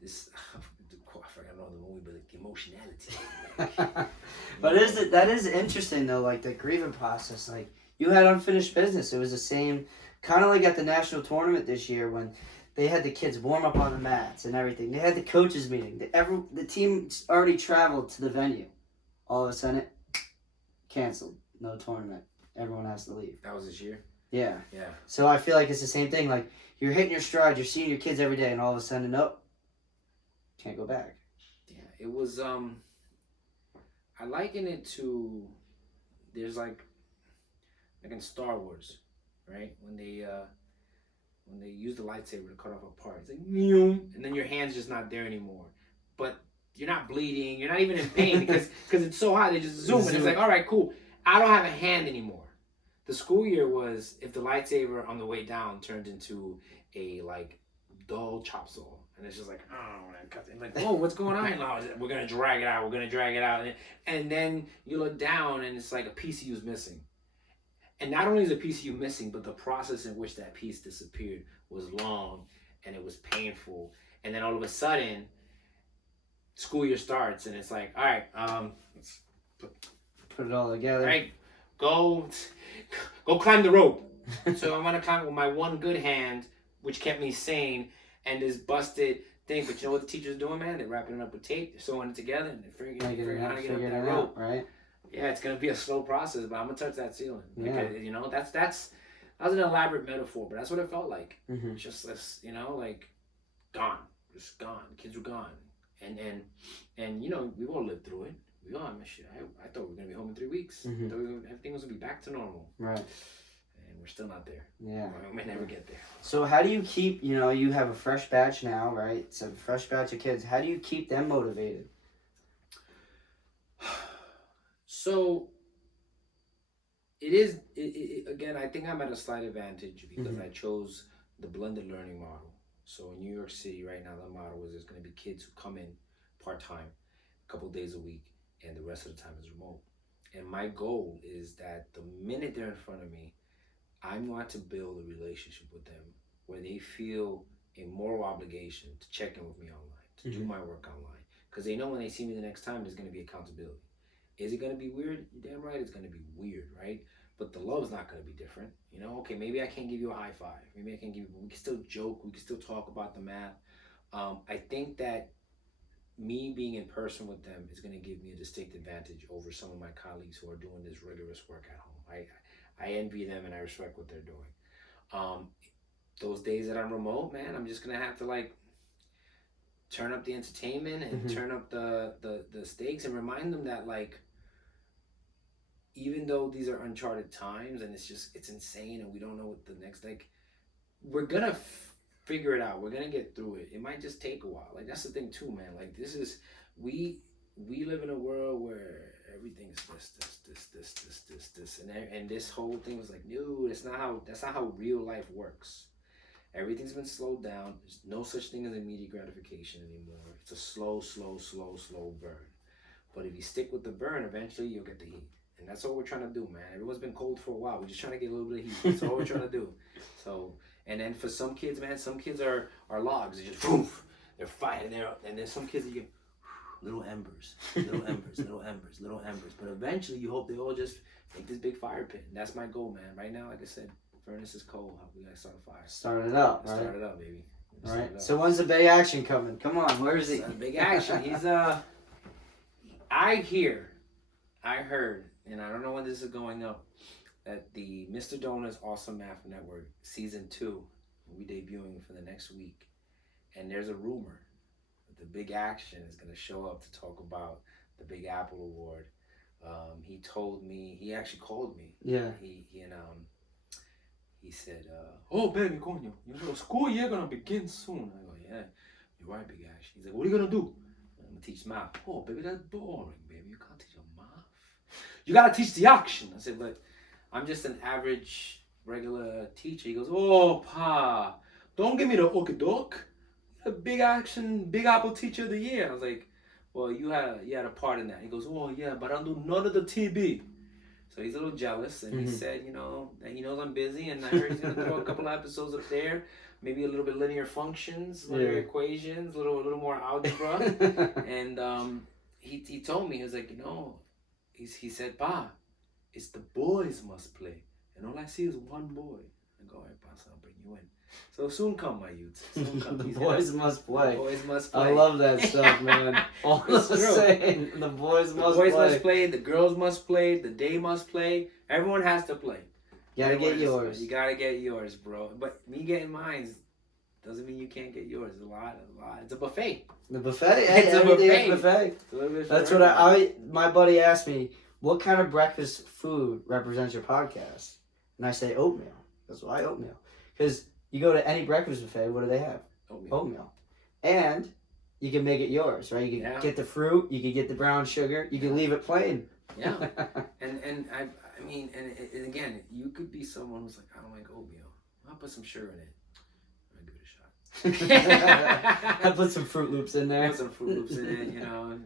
this. I forgot the movie, but like emotionality. But that is interesting though, like the grieving process. Like you had unfinished business. It was the same, kind of like at the national tournament this year when they had the kids warm up on the mats and everything. They had the coaches meeting. The team already traveled to the venue. All of a sudden, canceled. No tournament. Everyone has to leave. That was this year. Yeah. Yeah. So I feel like it's the same thing. Like you're hitting your stride. You're seeing your kids every day, and all of a sudden, nope, can't go back. Yeah, it was. I liken it to. There's like in Star Wars, right? When they use the lightsaber to cut off a part, it's like, and then your hand's just not there anymore. But you're not bleeding. You're not even in pain because it's so hot. They just zoom and it's like, all right, cool. I don't have a hand anymore. The school year was if the lightsaber on the way down turned into a like dull chop saw, and it's just like, oh, and like, whoa, what's going on? No, we're gonna drag it out. We're gonna drag it out, and then you look down and it's like a piece of you is missing. And not only is a piece of you missing, but the process in which that piece disappeared was long and it was painful. And then all of a sudden, school year starts and it's like, all right, let's put it all together. Right, go climb the rope. So I'm gonna climb with my one good hand, which kept me sane, and this busted thing. But you know what the teacher's doing, man? They're wrapping it up with tape, they're sewing it together, and they're figuring out how to get up that rope. Right? Yeah, it's gonna be a slow process, but I'm gonna touch that ceiling. Yeah. Because, you know, that was an elaborate metaphor, but that's what it felt like. Just this, you know, like gone, just gone. Kids were gone, and you know, we've all lived through it. We all miss shit. I thought we were gonna be home in 3 weeks. Thought everything was gonna be back to normal. Right. And we're still not there. Yeah. We may never get there. So how do you keep? You know, you have a fresh batch now, right? So a fresh batch of kids. How do you keep them motivated? So it again, I think I'm at a slight advantage because I chose the blended learning model. So in New York City right now, the model is there's going to be kids who come in part-time, a couple days a week, and the rest of the time is remote. And my goal is that the minute they're in front of me, I want to build a relationship with them where they feel a moral obligation to check in with me online, to do my work online. Because they know when they see me the next time, there's going to be accountability. Is it going to be weird? You're damn right it's going to be weird, right? But the love's not going to be different. You know, okay, maybe I can't give you a high five. Maybe I can't give you, we can still joke. We can still talk about the math. I think that me being in person with them is going to give me a distinct advantage over some of my colleagues who are doing this rigorous work at home. I envy them and I respect what they're doing. Those days that I'm remote, man, I'm just going to have to like turn up the entertainment and turn up the stakes and remind them that like, even though these are uncharted times and it's insane and we don't know what the next, like, we're gonna figure it out. We're gonna get through it. It might just take a while. Like, that's the thing too, man. Like, this is, we live in a world where everything's this, and this whole thing was like, no, that's not how real life works. Everything's been slowed down. There's no such thing as immediate gratification anymore. It's a slow burn. But if you stick with the burn, eventually you'll get the heat. And that's what we're trying to do, man. Everyone's been cold for a while. We're just trying to get a little bit of heat. That's all we're trying to do. So, and then for some kids, man, some kids are logs. They just, poof, they're fighting. And then some kids, you get little embers. But eventually, you hope they all just make this big fire pit. And that's my goal, man. Right now, like I said, furnace is cold. We got to start a fire. Start it up, right? Start it up, baby. All right. So when's the big action coming? Come on, where is he? Big action. He's, I heard, and I don't know when this is going up, that the Mr. Donut's Awesome Math Network Season 2 will be debuting for the next week. And there's a rumor that the big action is going to show up to talk about the Big Apple Award he told me, he actually called me. Yeah. He said, "Oh, baby, coño, school year gonna begin soon." I go, "Yeah, you're right, big action." He's like, "What are you gonna do?" I'm gonna teach math. "Oh, baby, that's boring, baby. You can't teach math. You gotta teach the action." I said, "But I'm just an average, regular teacher." He goes, "Oh, pa, don't give me the okie doke. A big action, big apple teacher of the year." I was like, "Well, you had a part in that." He goes, "Oh yeah, but I don't do none of the TB." So he's a little jealous, and he said, that he knows I'm busy, and I heard he's gonna throw a couple of episodes up there, maybe a little bit linear functions, linear equations, a little more algebra, and he told me, he was like, he said, "Pa, it's the boys must play, and all I see is one boy." I go, "All right, Pa, so I'll bring you in." So soon come, my youths. Soon come. The boys must play. The boys must play. I love that stuff, man. All the same, the boys must play. The boys must play. The girls must play. The day must play. Everyone has to play. You gotta get yours. You gotta get yours, bro. But me getting mine doesn't mean you can't get yours. A lot. It's a buffet. The buffet? Hey, It's a everything buffet. is buffet. It's a little bit That's for what my buddy asked me, what kind of breakfast food represents your podcast? And I say oatmeal. That's why oatmeal. Because you go to any breakfast buffet, what do they have? Oatmeal. And you can make it yours, right? You can get the fruit, you can get the brown sugar, you can leave it plain. Yeah. and I mean, and again, you could be someone who's like, "I don't like oatmeal. I'll put some sugar in it." I'll give it a shot. I put some Fruit Loops in there. Put some Fruit Loops in it,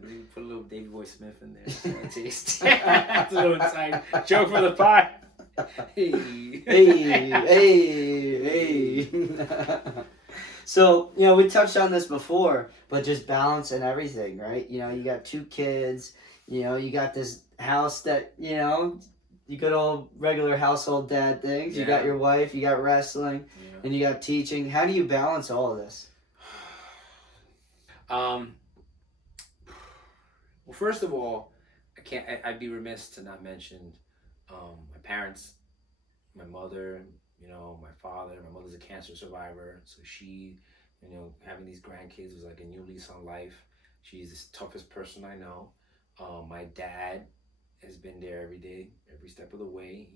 maybe put a little Davey Boy Smith in there. Taste. That's a little inside joke for the pie. Hey. Hey. So, we touched on this before, but just balance and everything, right? You got 2 kids, you got this house that, you good old regular household dad things. You got your wife, you got wrestling, and you got teaching. How do you balance all of this? Well, first of all, I'd be remiss to not mention my parents, my mother, my father. My mother's a cancer survivor, so she, having these grandkids was like a new lease on life. She's the toughest person I know. My dad has been there every day, every step of the way.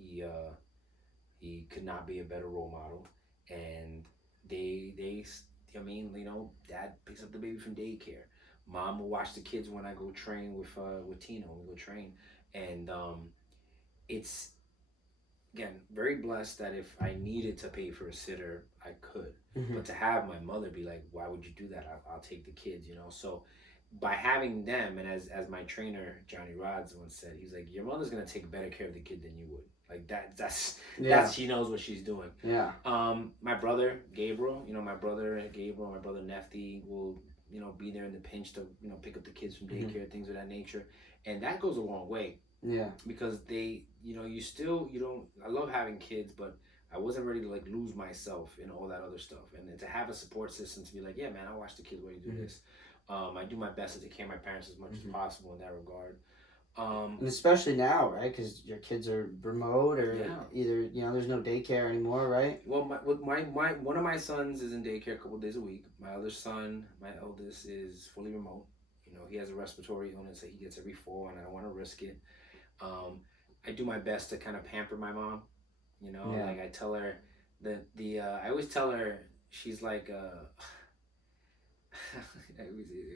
He could not be a better role model, and Dad picks up the baby from daycare. Mom will watch the kids when I go train with Tina when we go train, and it's, again, very blessed that if I needed to pay for a sitter, I could. Mm-hmm. But to have my mother be like, "Why would you do that? I'll take the kids," So by having them, and as my trainer Johnny Rods once said, he's like, "Your mother's gonna take better care of the kid than you would." Like that's she knows what she's doing. Yeah. My brother Gabriel, my brother Nefty will be there in the pinch to pick up the kids from daycare, things of that nature, and that goes a long way. Yeah. Because they, I love having kids, but I wasn't ready to lose myself in all that other stuff. And then to have a support system to be like, "Yeah, man, I'll watch the kids while you do this." I do my best to take care of my parents as much as possible in that regard. And especially now, right? Because your kids are remote, or either there's no daycare anymore, right? Well, my one of my sons is in daycare a couple of days a week. My other son, my eldest, is fully remote. He has a respiratory illness that he gets every fall, and I don't want to risk it. I do my best to kind of pamper my mom. Like I tell her I always tell her, she's like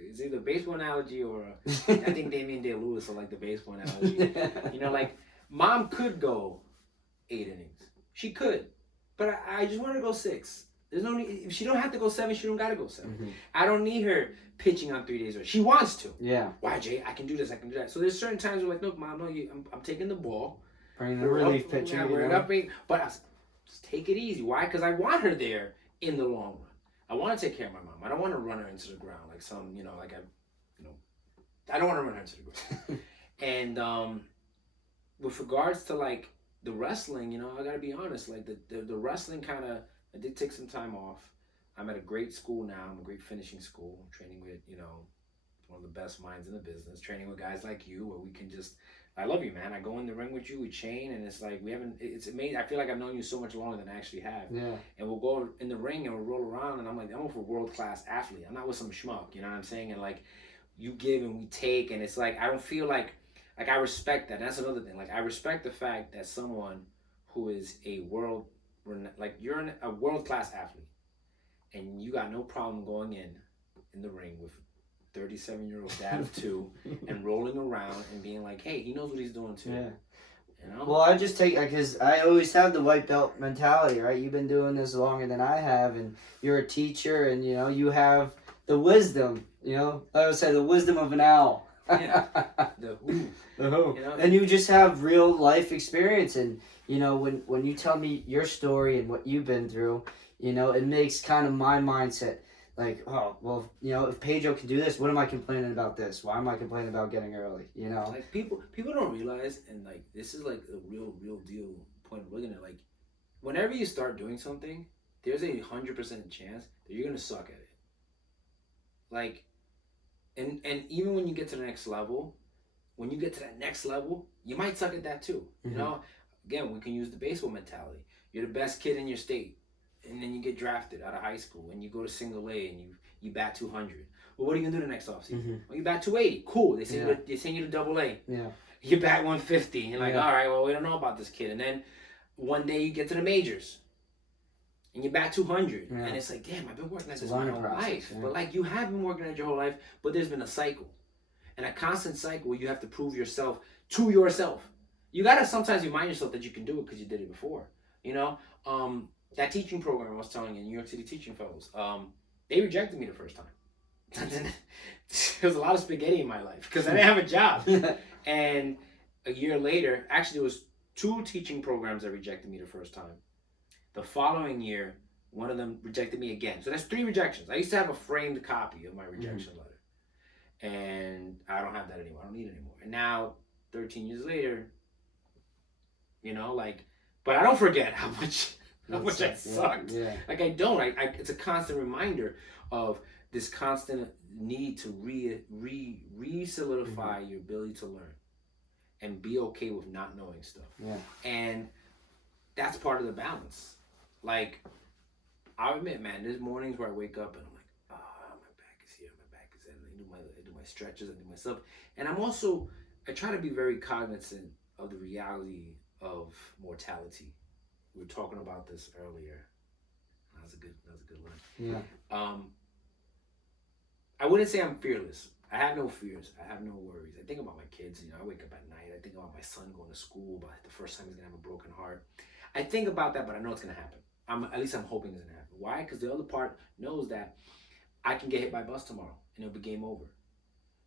it's either a baseball analogy or I think Damian Day-Lewis will like the baseball analogy. Like Mom could go 8 innings. She could, but I just want her to go 6. There's no need. If she don't have to go 7, she don't gotta go 7. Mm-hmm. I don't need her pitching on 3 days. She wants to. Yeah. Why, Jay? I can do this. I can do that. So there's certain times where "Look, Mom, no, I'm taking the ball. Bringing the relief pitcher. But just take it easy. Why? Because I want her there in the long run. I want to take care of my mom. I don't want to run her into the ground like some, I don't want to run her into the ground. And with regards to the wrestling, I gotta be honest. The wrestling I did take some time off. I'm at a great school now. I'm a great finishing school, training with one of the best minds in the business, training with guys like you, where we can just. I love you, man. I go in the ring with you, we chain, and it's like it's amazing. I feel like I've known you so much longer than I actually have. Yeah. And we'll go in the ring and we'll roll around, and I'm like, I'm with a world-class athlete. I'm not with some schmuck, you know what I'm saying? And you give and we take, and it's like, I don't feel like Like, I respect that. That's another thing. Like, I respect the fact that someone who is a you're a world-class athlete, and you got no problem going in the ring with 37-year-old dad of two and rolling around and being like, hey, he knows what he's doing too. Yeah. You know? Well, I just take, because I always have the white belt mentality, right? You've been doing this longer than I have, and you're a teacher, and, you have the wisdom, I would say the wisdom of an owl. Yeah. The who. The who. And you just have real life experience, and, when you tell me your story and what you've been through, it makes kind of my mindset like, oh, well, if Pedro can do this, what am I complaining about this? Why am I complaining about getting early? Like, people don't realize, and like, this is like a real deal point of looking at, like, whenever you start doing something, there's a 100% chance that you're gonna suck at it. Like, and even when you get to the next level, you might suck at that too. Mm-hmm. Again, we can use the baseball mentality. You're the best kid in your state, and then you get drafted out of high school, and you go to single A, and you bat 200. Well, what are you gonna do the next offseason? Mm-hmm. Well, you bat 280. Cool. They send you to double A. Yeah. You bat 150. And you're like, all right, well, we don't know about this kid. And then one day you get to the majors, and you bat 200. Yeah. And it's like, damn, I've been working at this my whole life. Yeah. But like, you have been working at your whole life, but there's been a cycle. And a constant cycle where you have to prove yourself to yourself. You gotta sometimes remind yourself that you can do it because you did it before. That teaching program I was telling you, New York City Teaching Fellows, they rejected me the first time. There was a lot of spaghetti in my life because I didn't have a job. And a year later, actually, there was 2 teaching programs that rejected me the first time. The following year, one of them rejected me again. So that's 3 rejections. I used to have a framed copy of my rejection letter. And I don't have that anymore. I don't need it anymore. And now, 13 years later, but I don't forget how much I sucked. Yeah. Like, I don't. It's a constant reminder of this constant need to re-solidify your ability to learn and be okay with not knowing stuff. Yeah. And that's part of the balance. Like, I'll admit, man, there's mornings where I wake up and I'm like, oh, my back is here, my back is there. And I do my stretches, I do my stuff. And I try to be very cognizant of the reality of mortality. We were talking about this earlier. That was a good one. Yeah. I wouldn't say I'm fearless. I have no fears. I have no worries. I think about my kids. I wake up at night. I think about my son going to school, about the first time he's gonna have a broken heart. I think about that, but I know it's gonna happen. At least I'm hoping it's gonna happen. Why? Because the other part knows that I can get hit by a bus tomorrow and it'll be game over.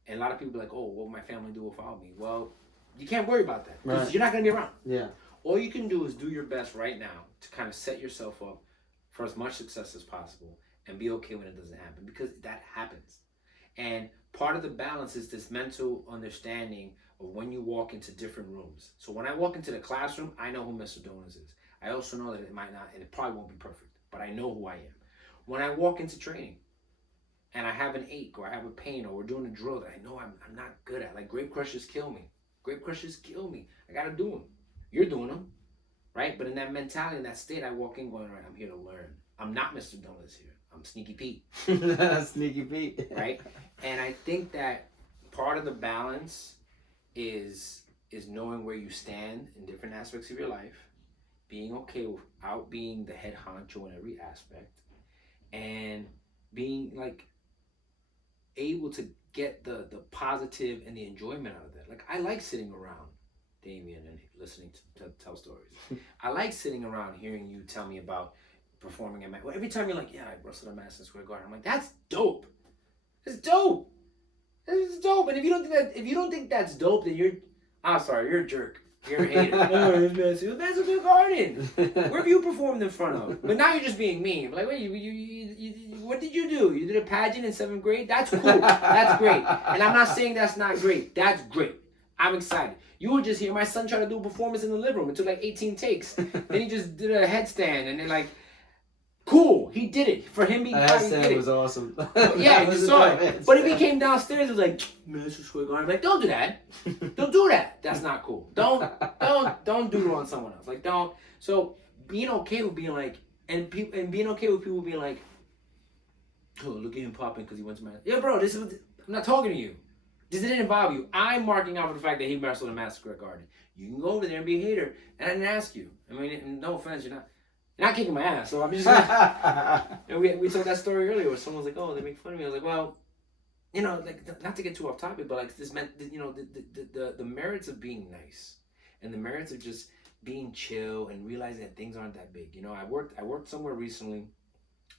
And a lot of people are like, oh, what will my family do without me? Well, you can't worry about that because you're not gonna be around. Yeah. All you can do is do your best right now to kind of set yourself up for as much success as possible and be okay when it doesn't happen, because that happens. And part of the balance is this mental understanding of when you walk into different rooms. So when I walk into the classroom, I know who Mr. Donuts is. I also know that it might not, and it probably won't be perfect, but I know who I am. When I walk into training and I have an ache or I have a pain or we're doing a drill that I know I'm not good at, like grape crushers kill me. Grape crushers kill me. I got to do them. You're doing them, right? But in that mentality, in that state, I walk in going, all right, I'm here to learn. I'm not Mr. Donuts here. I'm Sneaky Pete. Sneaky Pete. Right? And I think that part of the balance is knowing where you stand in different aspects of your life, being okay without being the head honcho in every aspect, and being like able to get the positive and the enjoyment out of that. Like, I like sitting around Damien and listening to tell stories. I like sitting around hearing you tell me about performing at every time you're like, yeah, I wrestled at Madison Square Garden. I'm like, that's dope. It's dope. It's dope. And if you don't think that's dope, then you're a jerk. You're a hater. Oh, it's Madison Square Garden. Where have you performed in front of? But now you're just being mean. Like, wait, you what did you do? You did a pageant in 7th grade? That's cool. That's great. And I'm not saying that's not great. That's great. I'm excited. You were just here. My son tried to do a performance in the living room. It took like 18 takes. Then he just did a headstand, and then like, cool, he did it. For him being that headstand was awesome. Yeah, you saw it. But if he came downstairs, it was like, Mr. Squiggle. I'm like, don't do that. Don't do that. That's not cool. Don't do it on someone else. Like, don't. So being okay with being like, and being okay with people being like, oh, look at him popping because he went to my. Yeah, bro, I'm not talking to you. This didn't involve you. I'm marking out for the fact that he wrestled in Madison Square Garden. You can go over there and be a hater, and I didn't ask you. I mean, no offense, you're not kicking my ass. So I'm just and we told that story earlier where someone was like, oh, they make fun of me. I was like, well, you know, like, not to get too off topic, but like this meant, you know, the merits of being nice and the merits of just being chill and realizing that things aren't that big. You know, I worked somewhere recently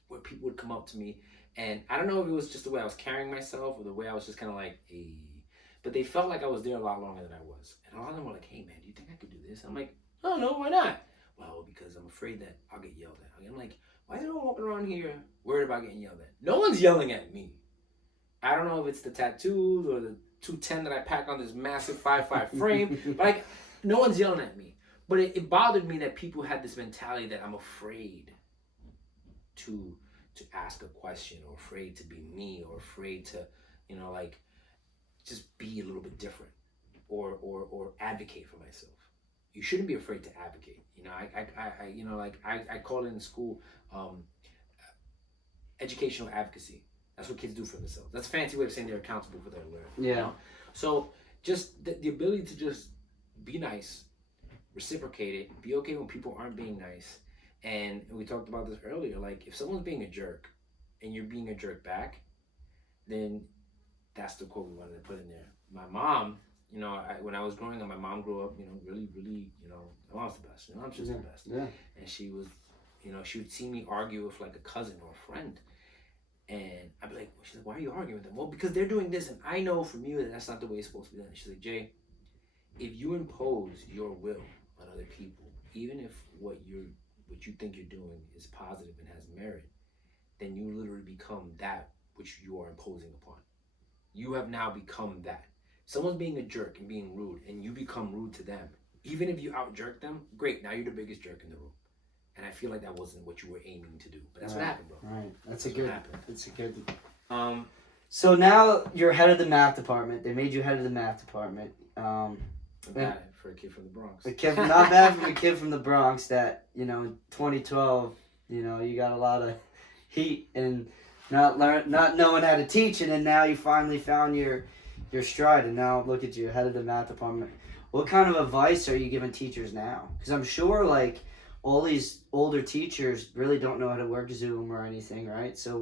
where people would come up to me, and I don't know if it was just the way I was carrying myself or the way I was just kind of like, hey, but they felt like I was there a lot longer than I was. And a lot of them were like, hey man, do you think I could do this? I'm like, oh no, why not? Well, because I'm afraid that I'll get yelled at. I'm like, why is everyone walking around here worried about getting yelled at? No one's yelling at me. I don't know if it's the tattoos or the 210 that I pack on this massive 5'5" frame, but like, no one's yelling at me. But it bothered me that people had this mentality that I'm afraid to ask a question, or afraid to be me, or afraid to, you know, like, just be a little bit different, or advocate for myself. You shouldn't be afraid to advocate. You know, I you know, like I call it in school educational advocacy. That's what kids do for themselves. That's a fancy way of saying they're accountable for their learning. Yeah. You know? So just the ability to just be nice, reciprocate it, be okay when people aren't being nice. And we talked about this earlier. Like, if someone's being a jerk and you're being a jerk back, then that's the quote we wanted to put in there. My mom, you know, when I was growing up, my mom grew up, you know, really, you know, my mom's the best. You know, I'm just the best. Yeah. And she was, you know, she would see me argue with like a cousin or a friend. And I'd be like, she's like, why are you arguing with them? Well, because they're doing this, and I know from you that that's not the way it's supposed to be done. She's like, Jay, if you impose your will on other people, even if what you think you're doing is positive and has merit, then you literally become that which you are imposing upon. You have now become that. Someone's being a jerk and being rude, and you become rude to them. Even if you out-jerk them, great, now you're the biggest jerk in the room. And I feel like that wasn't what you were aiming to do. But that's what happened, bro. Right. That's what happened. That's a good. So now you're head of the math department. They made you head of the math department. Bad for a kid from the Bronx. Not bad from a kid from the Bronx that, you know, in 2012, you know, you got a lot of heat and not knowing how to teach, and then now you finally found your stride, and now look at you, head of the math department. What kind of advice are you giving teachers now? Because I'm sure, like, all these older teachers really don't know how to work Zoom or anything, right? So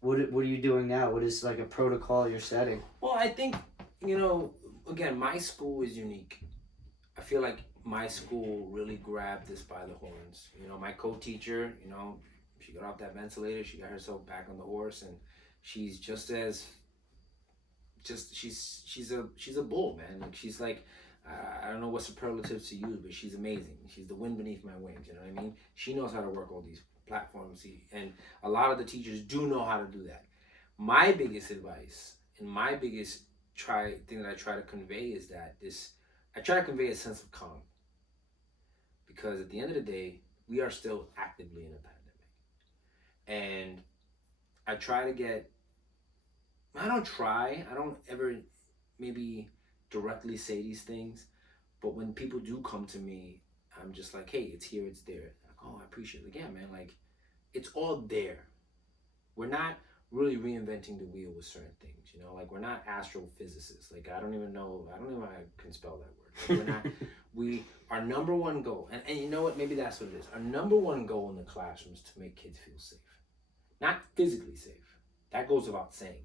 what are you doing now? What is, like, a protocol you're setting? Well, I think, you know, again, my school is unique. I feel like my school really grabbed this by the horns. You know, my co-teacher, you know, she got off that ventilator, she got herself back on the horse, and she's she's a bull, man. Like, she's like, I don't know what superlatives to use, but she's amazing. She's the wind beneath my wings, you know what I mean? She knows how to work all these platforms, and a lot of the teachers do know how to do that. My biggest advice and my biggest thing that I try to convey is that I try to convey a sense of calm, because at the end of the day, we are still actively in a pandemic, and I don't ever maybe directly say these things, but when people do come to me, I'm just like, hey, it's here, it's there. Like, oh, I appreciate it. Again, man, like, it's all there. We're not really reinventing the wheel with certain things, you know, like, we're not astrophysicists. Like, I don't even know how I can spell that word. Like, our number one goal, and you know what, maybe that's what it is. Our number one goal in the classroom is to make kids feel safe. Not physically safe. That goes without saying.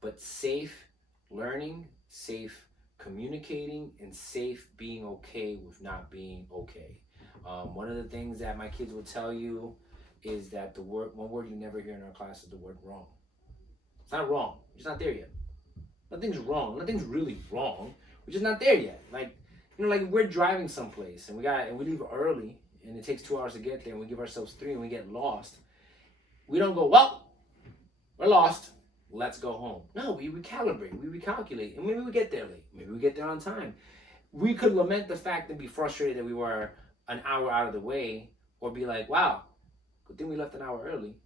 But safe learning, safe communicating, and safe being okay with not being okay. One of the things that my kids will tell you is that one word you never hear in our class is the word wrong. It's not wrong. It's not there yet. Nothing's wrong. Nothing's really wrong. We're just not there yet. Like, you know, like, we're driving someplace and we leave early, and it takes 2 hours to get there, and we give ourselves 3 and we get lost. We don't go, well, we're lost, let's go home. No, we recalibrate, we recalculate, and maybe we get there late. Maybe we get there on time. We could lament the fact and be frustrated that we were an hour out of the way, or be like, wow, good thing we left an hour early,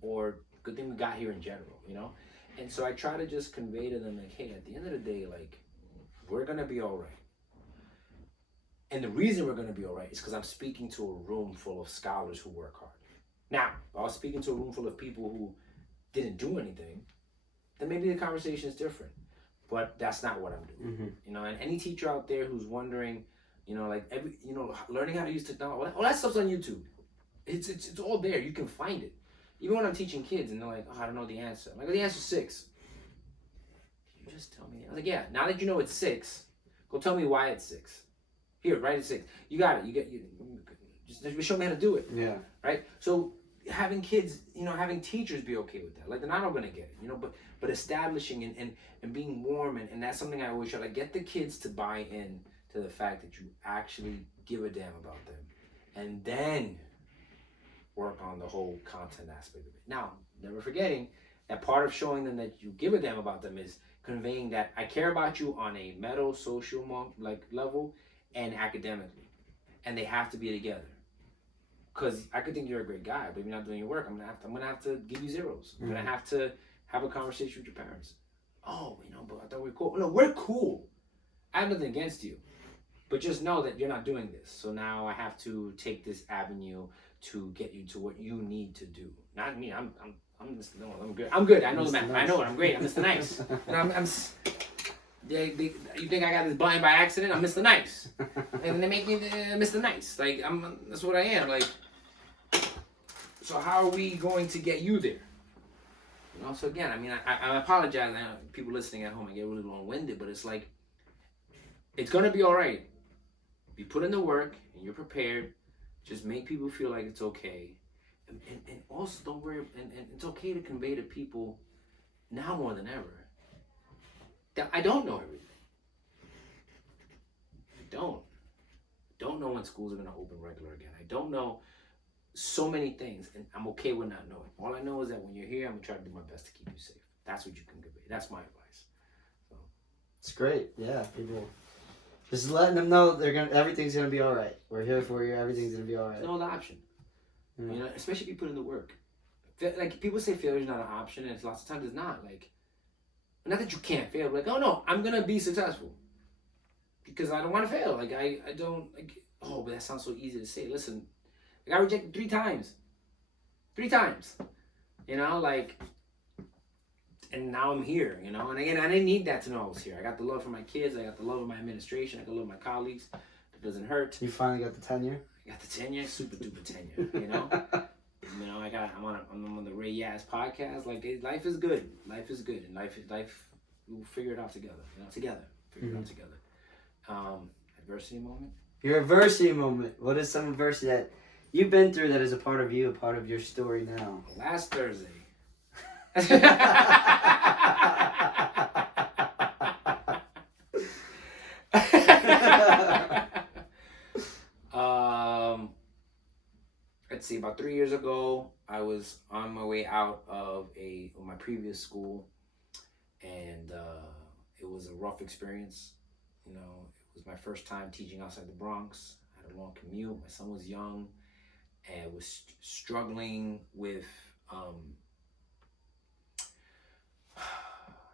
or good thing we got here in general, you know? And so I try to just convey to them, like, hey, at the end of the day, like, we're gonna be all right. And the reason we're gonna be all right is because I'm speaking to a room full of scholars who work hard. Now, if I was speaking to a room full of people who didn't do anything, then maybe the conversation is different. but that's not what I'm doing. Mm-hmm. You know, and any teacher out there who's wondering, you know, like learning how to use technology, all that stuff's on YouTube. It's all there. You can find it. Even when I'm teaching kids and they're like, oh, I don't know the answer. I'm like, the answer's 6. Can you just tell me? I was like, yeah. Now that you know it's 6, go tell me why it's 6. Here, write it 6. You got it. Just show me how to do it. Yeah. Right. So having kids, you know, having teachers be okay with that. Like they're not all gonna get it, you know, but establishing and being warm and that's something I always try to get the kids to buy in to the fact that you actually give a damn about them, and then work on the whole content aspect of it. Now, never forgetting that part of showing them that you give a damn about them is conveying that I care about you on a mental, social level and academically, and they have to be together. Because I could think you're a great guy, but if you're not doing your work, I'm gonna have to give you zeros. I'm gonna have to have a conversation with your parents. Oh, you know, but I thought we were cool. No, we're cool. I have nothing against you, but just know that you're not doing this. So now I have to take this avenue to get you to what you need to do. Not me. I'm Mr. No, I'm good. I'm good. I know the math. Nice. I know it. I'm great. I'm Mr. Nice. And you think I got this blind by accident? I'm Mr. Nice, and they make me Mr. Nice. Like that's what I am. Like. So how are we going to get you there? You know, so again, I mean, I apologize. I know people listening at home, I get really long-winded, but it's like, it's going to be all right. You put in the work and you're prepared. Just make people feel like it's okay. And also don't worry, and it's okay to convey to people now more than ever that I don't know everything. I don't know when schools are going to open regular again. I don't know so many things, and I'm okay with not knowing. All I know is that when you're here, I'm gonna try to do my best to keep you safe. That's what you can convey. That's my advice. So. It's great. Yeah, people just letting them know everything's gonna be all right. We're here for you. Everything's gonna be all right. There's no other option. Yeah. You know, especially if you put in the work. Like people say, failure is not an option, and lots of times it's not. Like, not that you can't fail. But like, oh no, I'm gonna be successful because I don't want to fail. Like I don't like. Oh, but that sounds so easy to say. Listen. I got rejected 3 times. 3 times. You know, like, and now I'm here, you know. And again, I didn't need that to know I was here. I got the love for my kids. I got the love of my administration. I got the love of my colleagues. It doesn't hurt. You finally got the tenure? I got the tenure, super duper tenure, you know. You know, I'm on the Ray Yaz podcast. Like, life is good. Life is good. And life, we'll figure it out together. You know, Figure it out together. Adversity moment? Your adversity moment. What is some adversity that you've been through that is a part of you, a part of your story now? Last Thursday. Let's see, about 3 years ago, I was on my way out of my previous school, and it was a rough experience. You know, it was my first time teaching outside the Bronx. I had a long commute. My son was young. And was struggling with,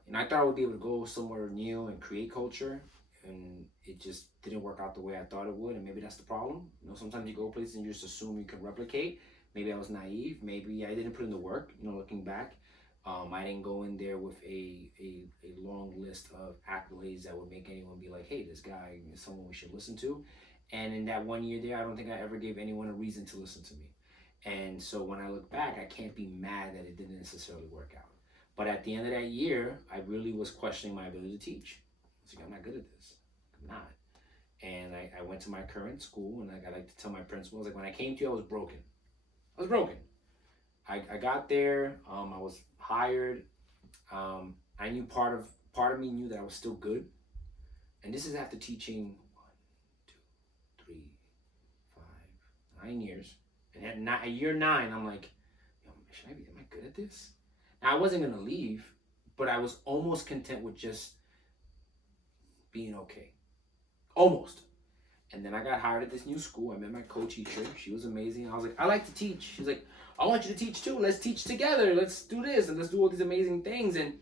and I thought I would be able to go somewhere new and create culture, and it just didn't work out the way I thought it would, and maybe that's the problem. You know, sometimes you go places and you just assume you can replicate. Maybe I was naive. Maybe I didn't put in the work. You know, looking back, I didn't go in there with a long list of accolades that would make anyone be like, hey, this guy is someone we should listen to. And in that 1 year there, I don't think I ever gave anyone a reason to listen to me. And so when I look back, I can't be mad that it didn't necessarily work out. But at the end of that year, I really was questioning my ability to teach. I was like, I'm not good at this. I'm not. And I went to my current school, and I like to tell my principal, I was like, when I came to you, I was broken. I got there, I was hired. I knew part of me knew that I was still good. And this is after teaching 9 years, and at year 9, I'm like, yo, am I good at this? Now I wasn't gonna leave, but I was almost content with just being okay, almost. And then I got hired at this new school. I met my co-teacher. She was amazing. I was like, I like to teach. She's like, I want you to teach too. Let's teach together. Let's do this and let's do all these amazing things. And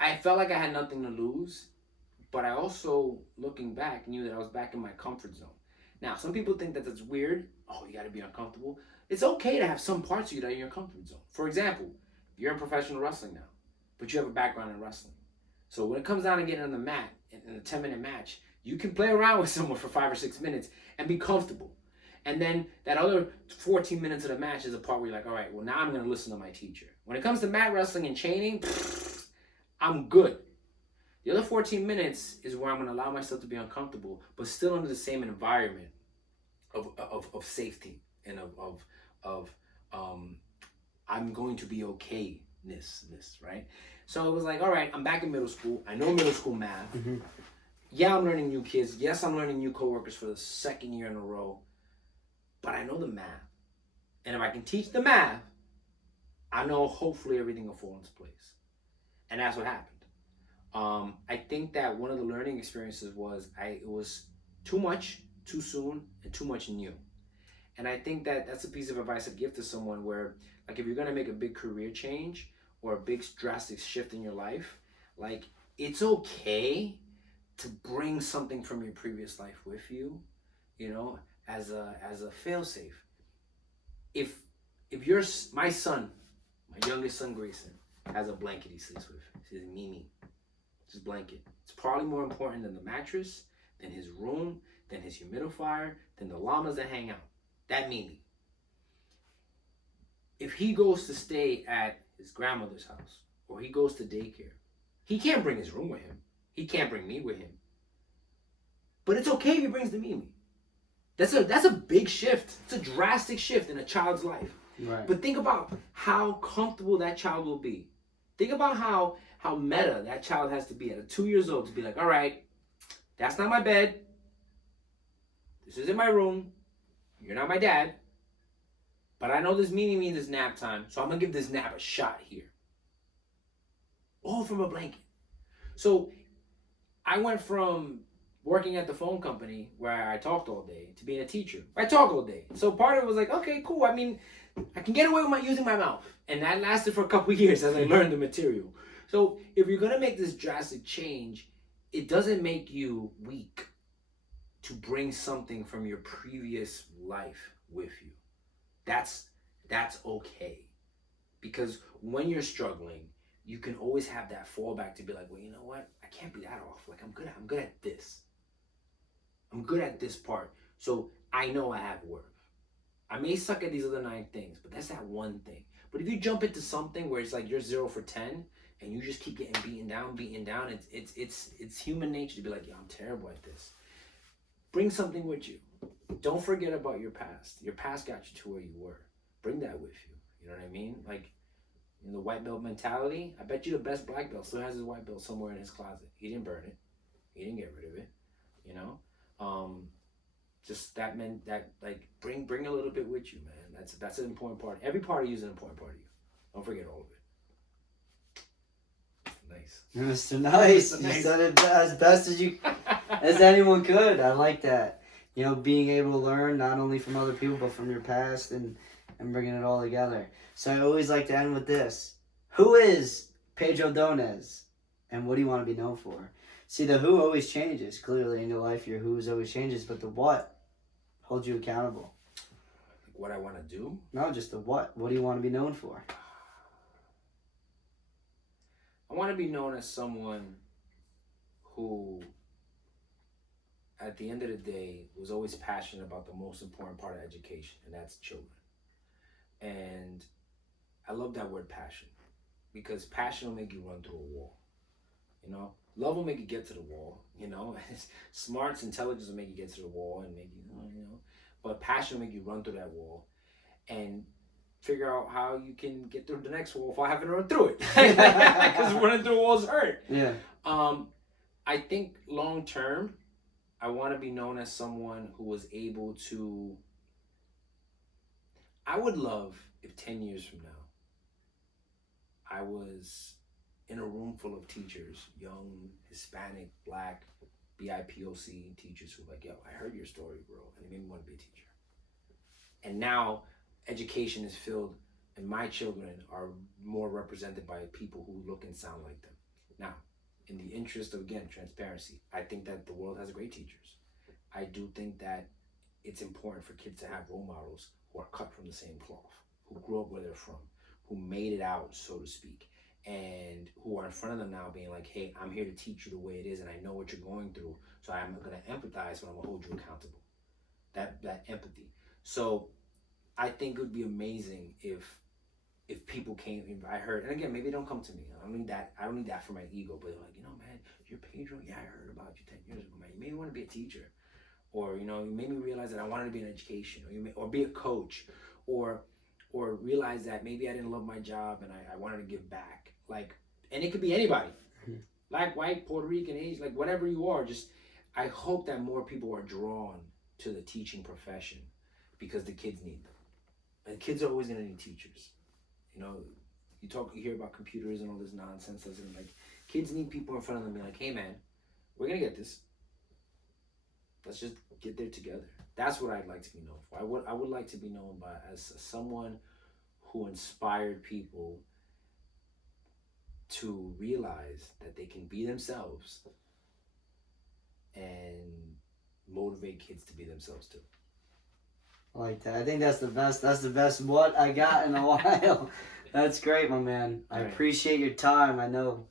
I felt like I had nothing to lose, but I also, looking back, knew that I was back in my comfort zone. Now, some people think that that's weird. Oh, you got to be uncomfortable. It's okay to have some parts of you that are in your comfort zone. For example, you're in professional wrestling now, but you have a background in wrestling. So when it comes down to getting on the mat in a 10-minute match, you can play around with someone for 5 or 6 minutes and be comfortable. And then that other 14 minutes of the match is the part where you're like, all right, well, now I'm going to listen to my teacher. When it comes to mat wrestling and chaining, I'm good. The other 14 minutes is where I'm going to allow myself to be uncomfortable, but still under the same environment of safety and of I'm going to be okay-ness, right? So it was like, all right, I'm back in middle school. I know middle school math. Mm-hmm. Yeah, I'm learning new kids. Yes, I'm learning new coworkers for the second year in a row. But I know the math. And if I can teach the math, I know hopefully everything will fall into place. And that's what happened. I think that one of the learning experiences was it was too much, too soon, and too much new. And I think that that's a piece of advice I'd give to someone where, like, if you're going to make a big career change or a big drastic shift in your life, like, it's okay to bring something from your previous life with you, you know, as a fail-safe. If my youngest son Grayson has a blanket he sleeps with, his Mimi, his blanket. It's probably more important than the mattress, than his room, than his humidifier, than the llamas that hang out. That Mimi. If he goes to stay at his grandmother's house or he goes to daycare, he can't bring his room with him. He can't bring me with him. But it's okay if he brings the Mimi. That's a big shift. It's a drastic shift in a child's life. Right. But think about how comfortable that child will be. Think about how meta that child has to be at 2 years old to be like, all right, that's not my bed. This isn't my room. You're not my dad. But I know this means it's nap time, so I'm going to give this nap a shot here. All from a blanket. So I went from working at the phone company where I talked all day to being a teacher. I talk all day. So part of it was like, okay, cool. I mean, I can get away with using my mouth. And that lasted for a couple of years as I learned the material. So if you're going to make this drastic change, it doesn't make you weak to bring something from your previous life with you. That's okay. Because when you're struggling, you can always have that fallback to be like, well, you know what? I can't be that off. Like, I'm good at this. I'm good at this part. So I know I have worth. I may suck at these other 9 things, but that's that one thing. But if you jump into something where it's like you're 0 for 10 and you just keep getting beaten down, it's human nature to be like, yeah, I'm terrible at this. Bring something with you. Don't forget about your past. Your past got you to where you were. Bring that with you. You know what I mean? Like, in the white belt mentality, I bet you the best black belt still has his white belt somewhere in his closet. He didn't burn it. He didn't get rid of it. You know? Just that meant that, like, bring a little bit with you, man. That's an important part. Every part of you is an important part of you. Don't forget all of it. Nice. Mr. Nice. You said it as best as anyone could. I like that. You know, being able to learn not only from other people but from your past and bringing it all together. So I always like to end with this. Who is Pedro Donez? And what do you want to be known for? See, the who always changes. Clearly in your life, your who's always changes. But the what holds you accountable. Like what I want to do? No, just the what. What do you want to be known for? I want to be known as someone who, at the end of the day, was always passionate about the most important part of education, and that's children. And I love that word passion, because passion will make you run through a wall. You know, love will make you get to the wall. You know, smarts, intelligence will make you get to the wall and make you, you know. But passion will make you run through that wall, and figure out how you can get through the next wall without having to run through it. Because running through walls hurt. Yeah. I think long term, I want to be known as someone who was able to. I would love if 10 years from now, I was in a room full of teachers, young, Hispanic, Black, BIPOC teachers who were like, yo, I heard your story, bro, and it made me want to be a teacher. And now education is filled, and my children are more represented by people who look and sound like them. Now, in the interest of, again, transparency, I think that the world has great teachers. I do think that it's important for kids to have role models who are cut from the same cloth, who grew up where they're from, who made it out, so to speak. and who are in front of them now being like, hey, I'm here to teach you the way it is, and I know what you're going through, so I'm going to empathize, but I'm going to hold you accountable. That empathy. So I think it would be amazing if people came, if I heard, and again, maybe don't come to me. I don't need that for my ego, but like, man, you're Pedro. Yeah, I heard about you 10 years ago, man. You made me want to be a teacher. Or, you made me realize that I wanted to be in education, or be a coach, or realize that maybe I didn't love my job and I wanted to give back. Like, and it could be anybody, black, white, Puerto Rican, Asian, like whatever you are. Just, I hope that more people are drawn to the teaching profession because the kids need them. And kids are always going to need teachers. You hear about computers and all this nonsense. Like, kids need people in front of them being like, hey man, we're going to get this. Let's just get there together. That's what I'd like to be known for. I would like to be known as someone who inspired people to realize that they can be themselves and motivate kids to be themselves too. I like that. I think that's the best. That's the best what I got in a while. That's great, my man. I appreciate your time. I know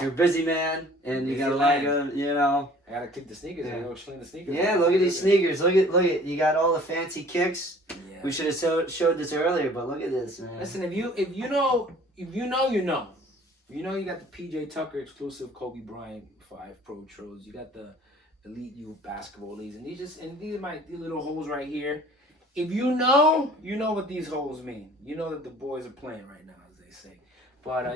you're a busy man, and you got a lot of, I gotta kick the sneakers. I gotta clean the sneakers. Yeah, look at these sneakers. Look at. You got all the fancy kicks. Yeah. We should have showed this earlier, but look at this, man. Listen, if you know, you know. You got the PJ Tucker exclusive Kobe Bryant 5 Pro Tros. You got the Elite Youth basketball leagues, and these are my little holes right here. If you know what these holes mean. You know that the boys are playing right now, as they say. But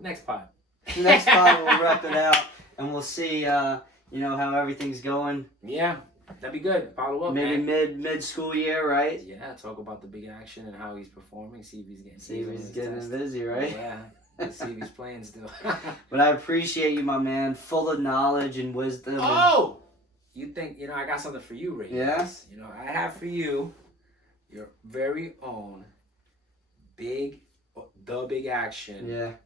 next pod. Next pod we'll wrap it out, and we'll see. How everything's going. Yeah, that'd be good. Follow up. Maybe man. mid school year, right? Yeah, talk about the big action and how he's performing. See if he's getting busy, right? Yeah. Let's see if he's playing still. But I appreciate you, my man. Full of knowledge and wisdom. Oh! You think, I got something for you, Ray. Yeah? I have for you your very own big action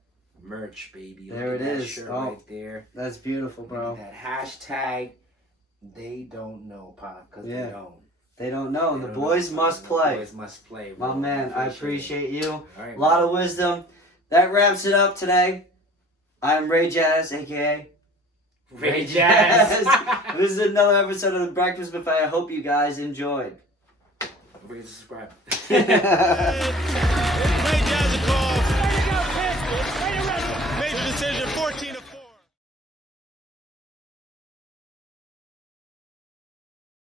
merch, baby. There Look it at that is. shirt Oh, right there. that's beautiful, bro. Look at that hashtag, they don't know, Pop, because they don't. They don't know. The boys must play. The boys must play, bro. My man, I appreciate you. All right, a lot of wisdom. That wraps it up today. I'm Ray Jazz, a.k.a. Ray Jazz. This is another episode of The Breakfast Buffet. I hope you guys enjoyed. Don't forget to subscribe. Ray Jazz a call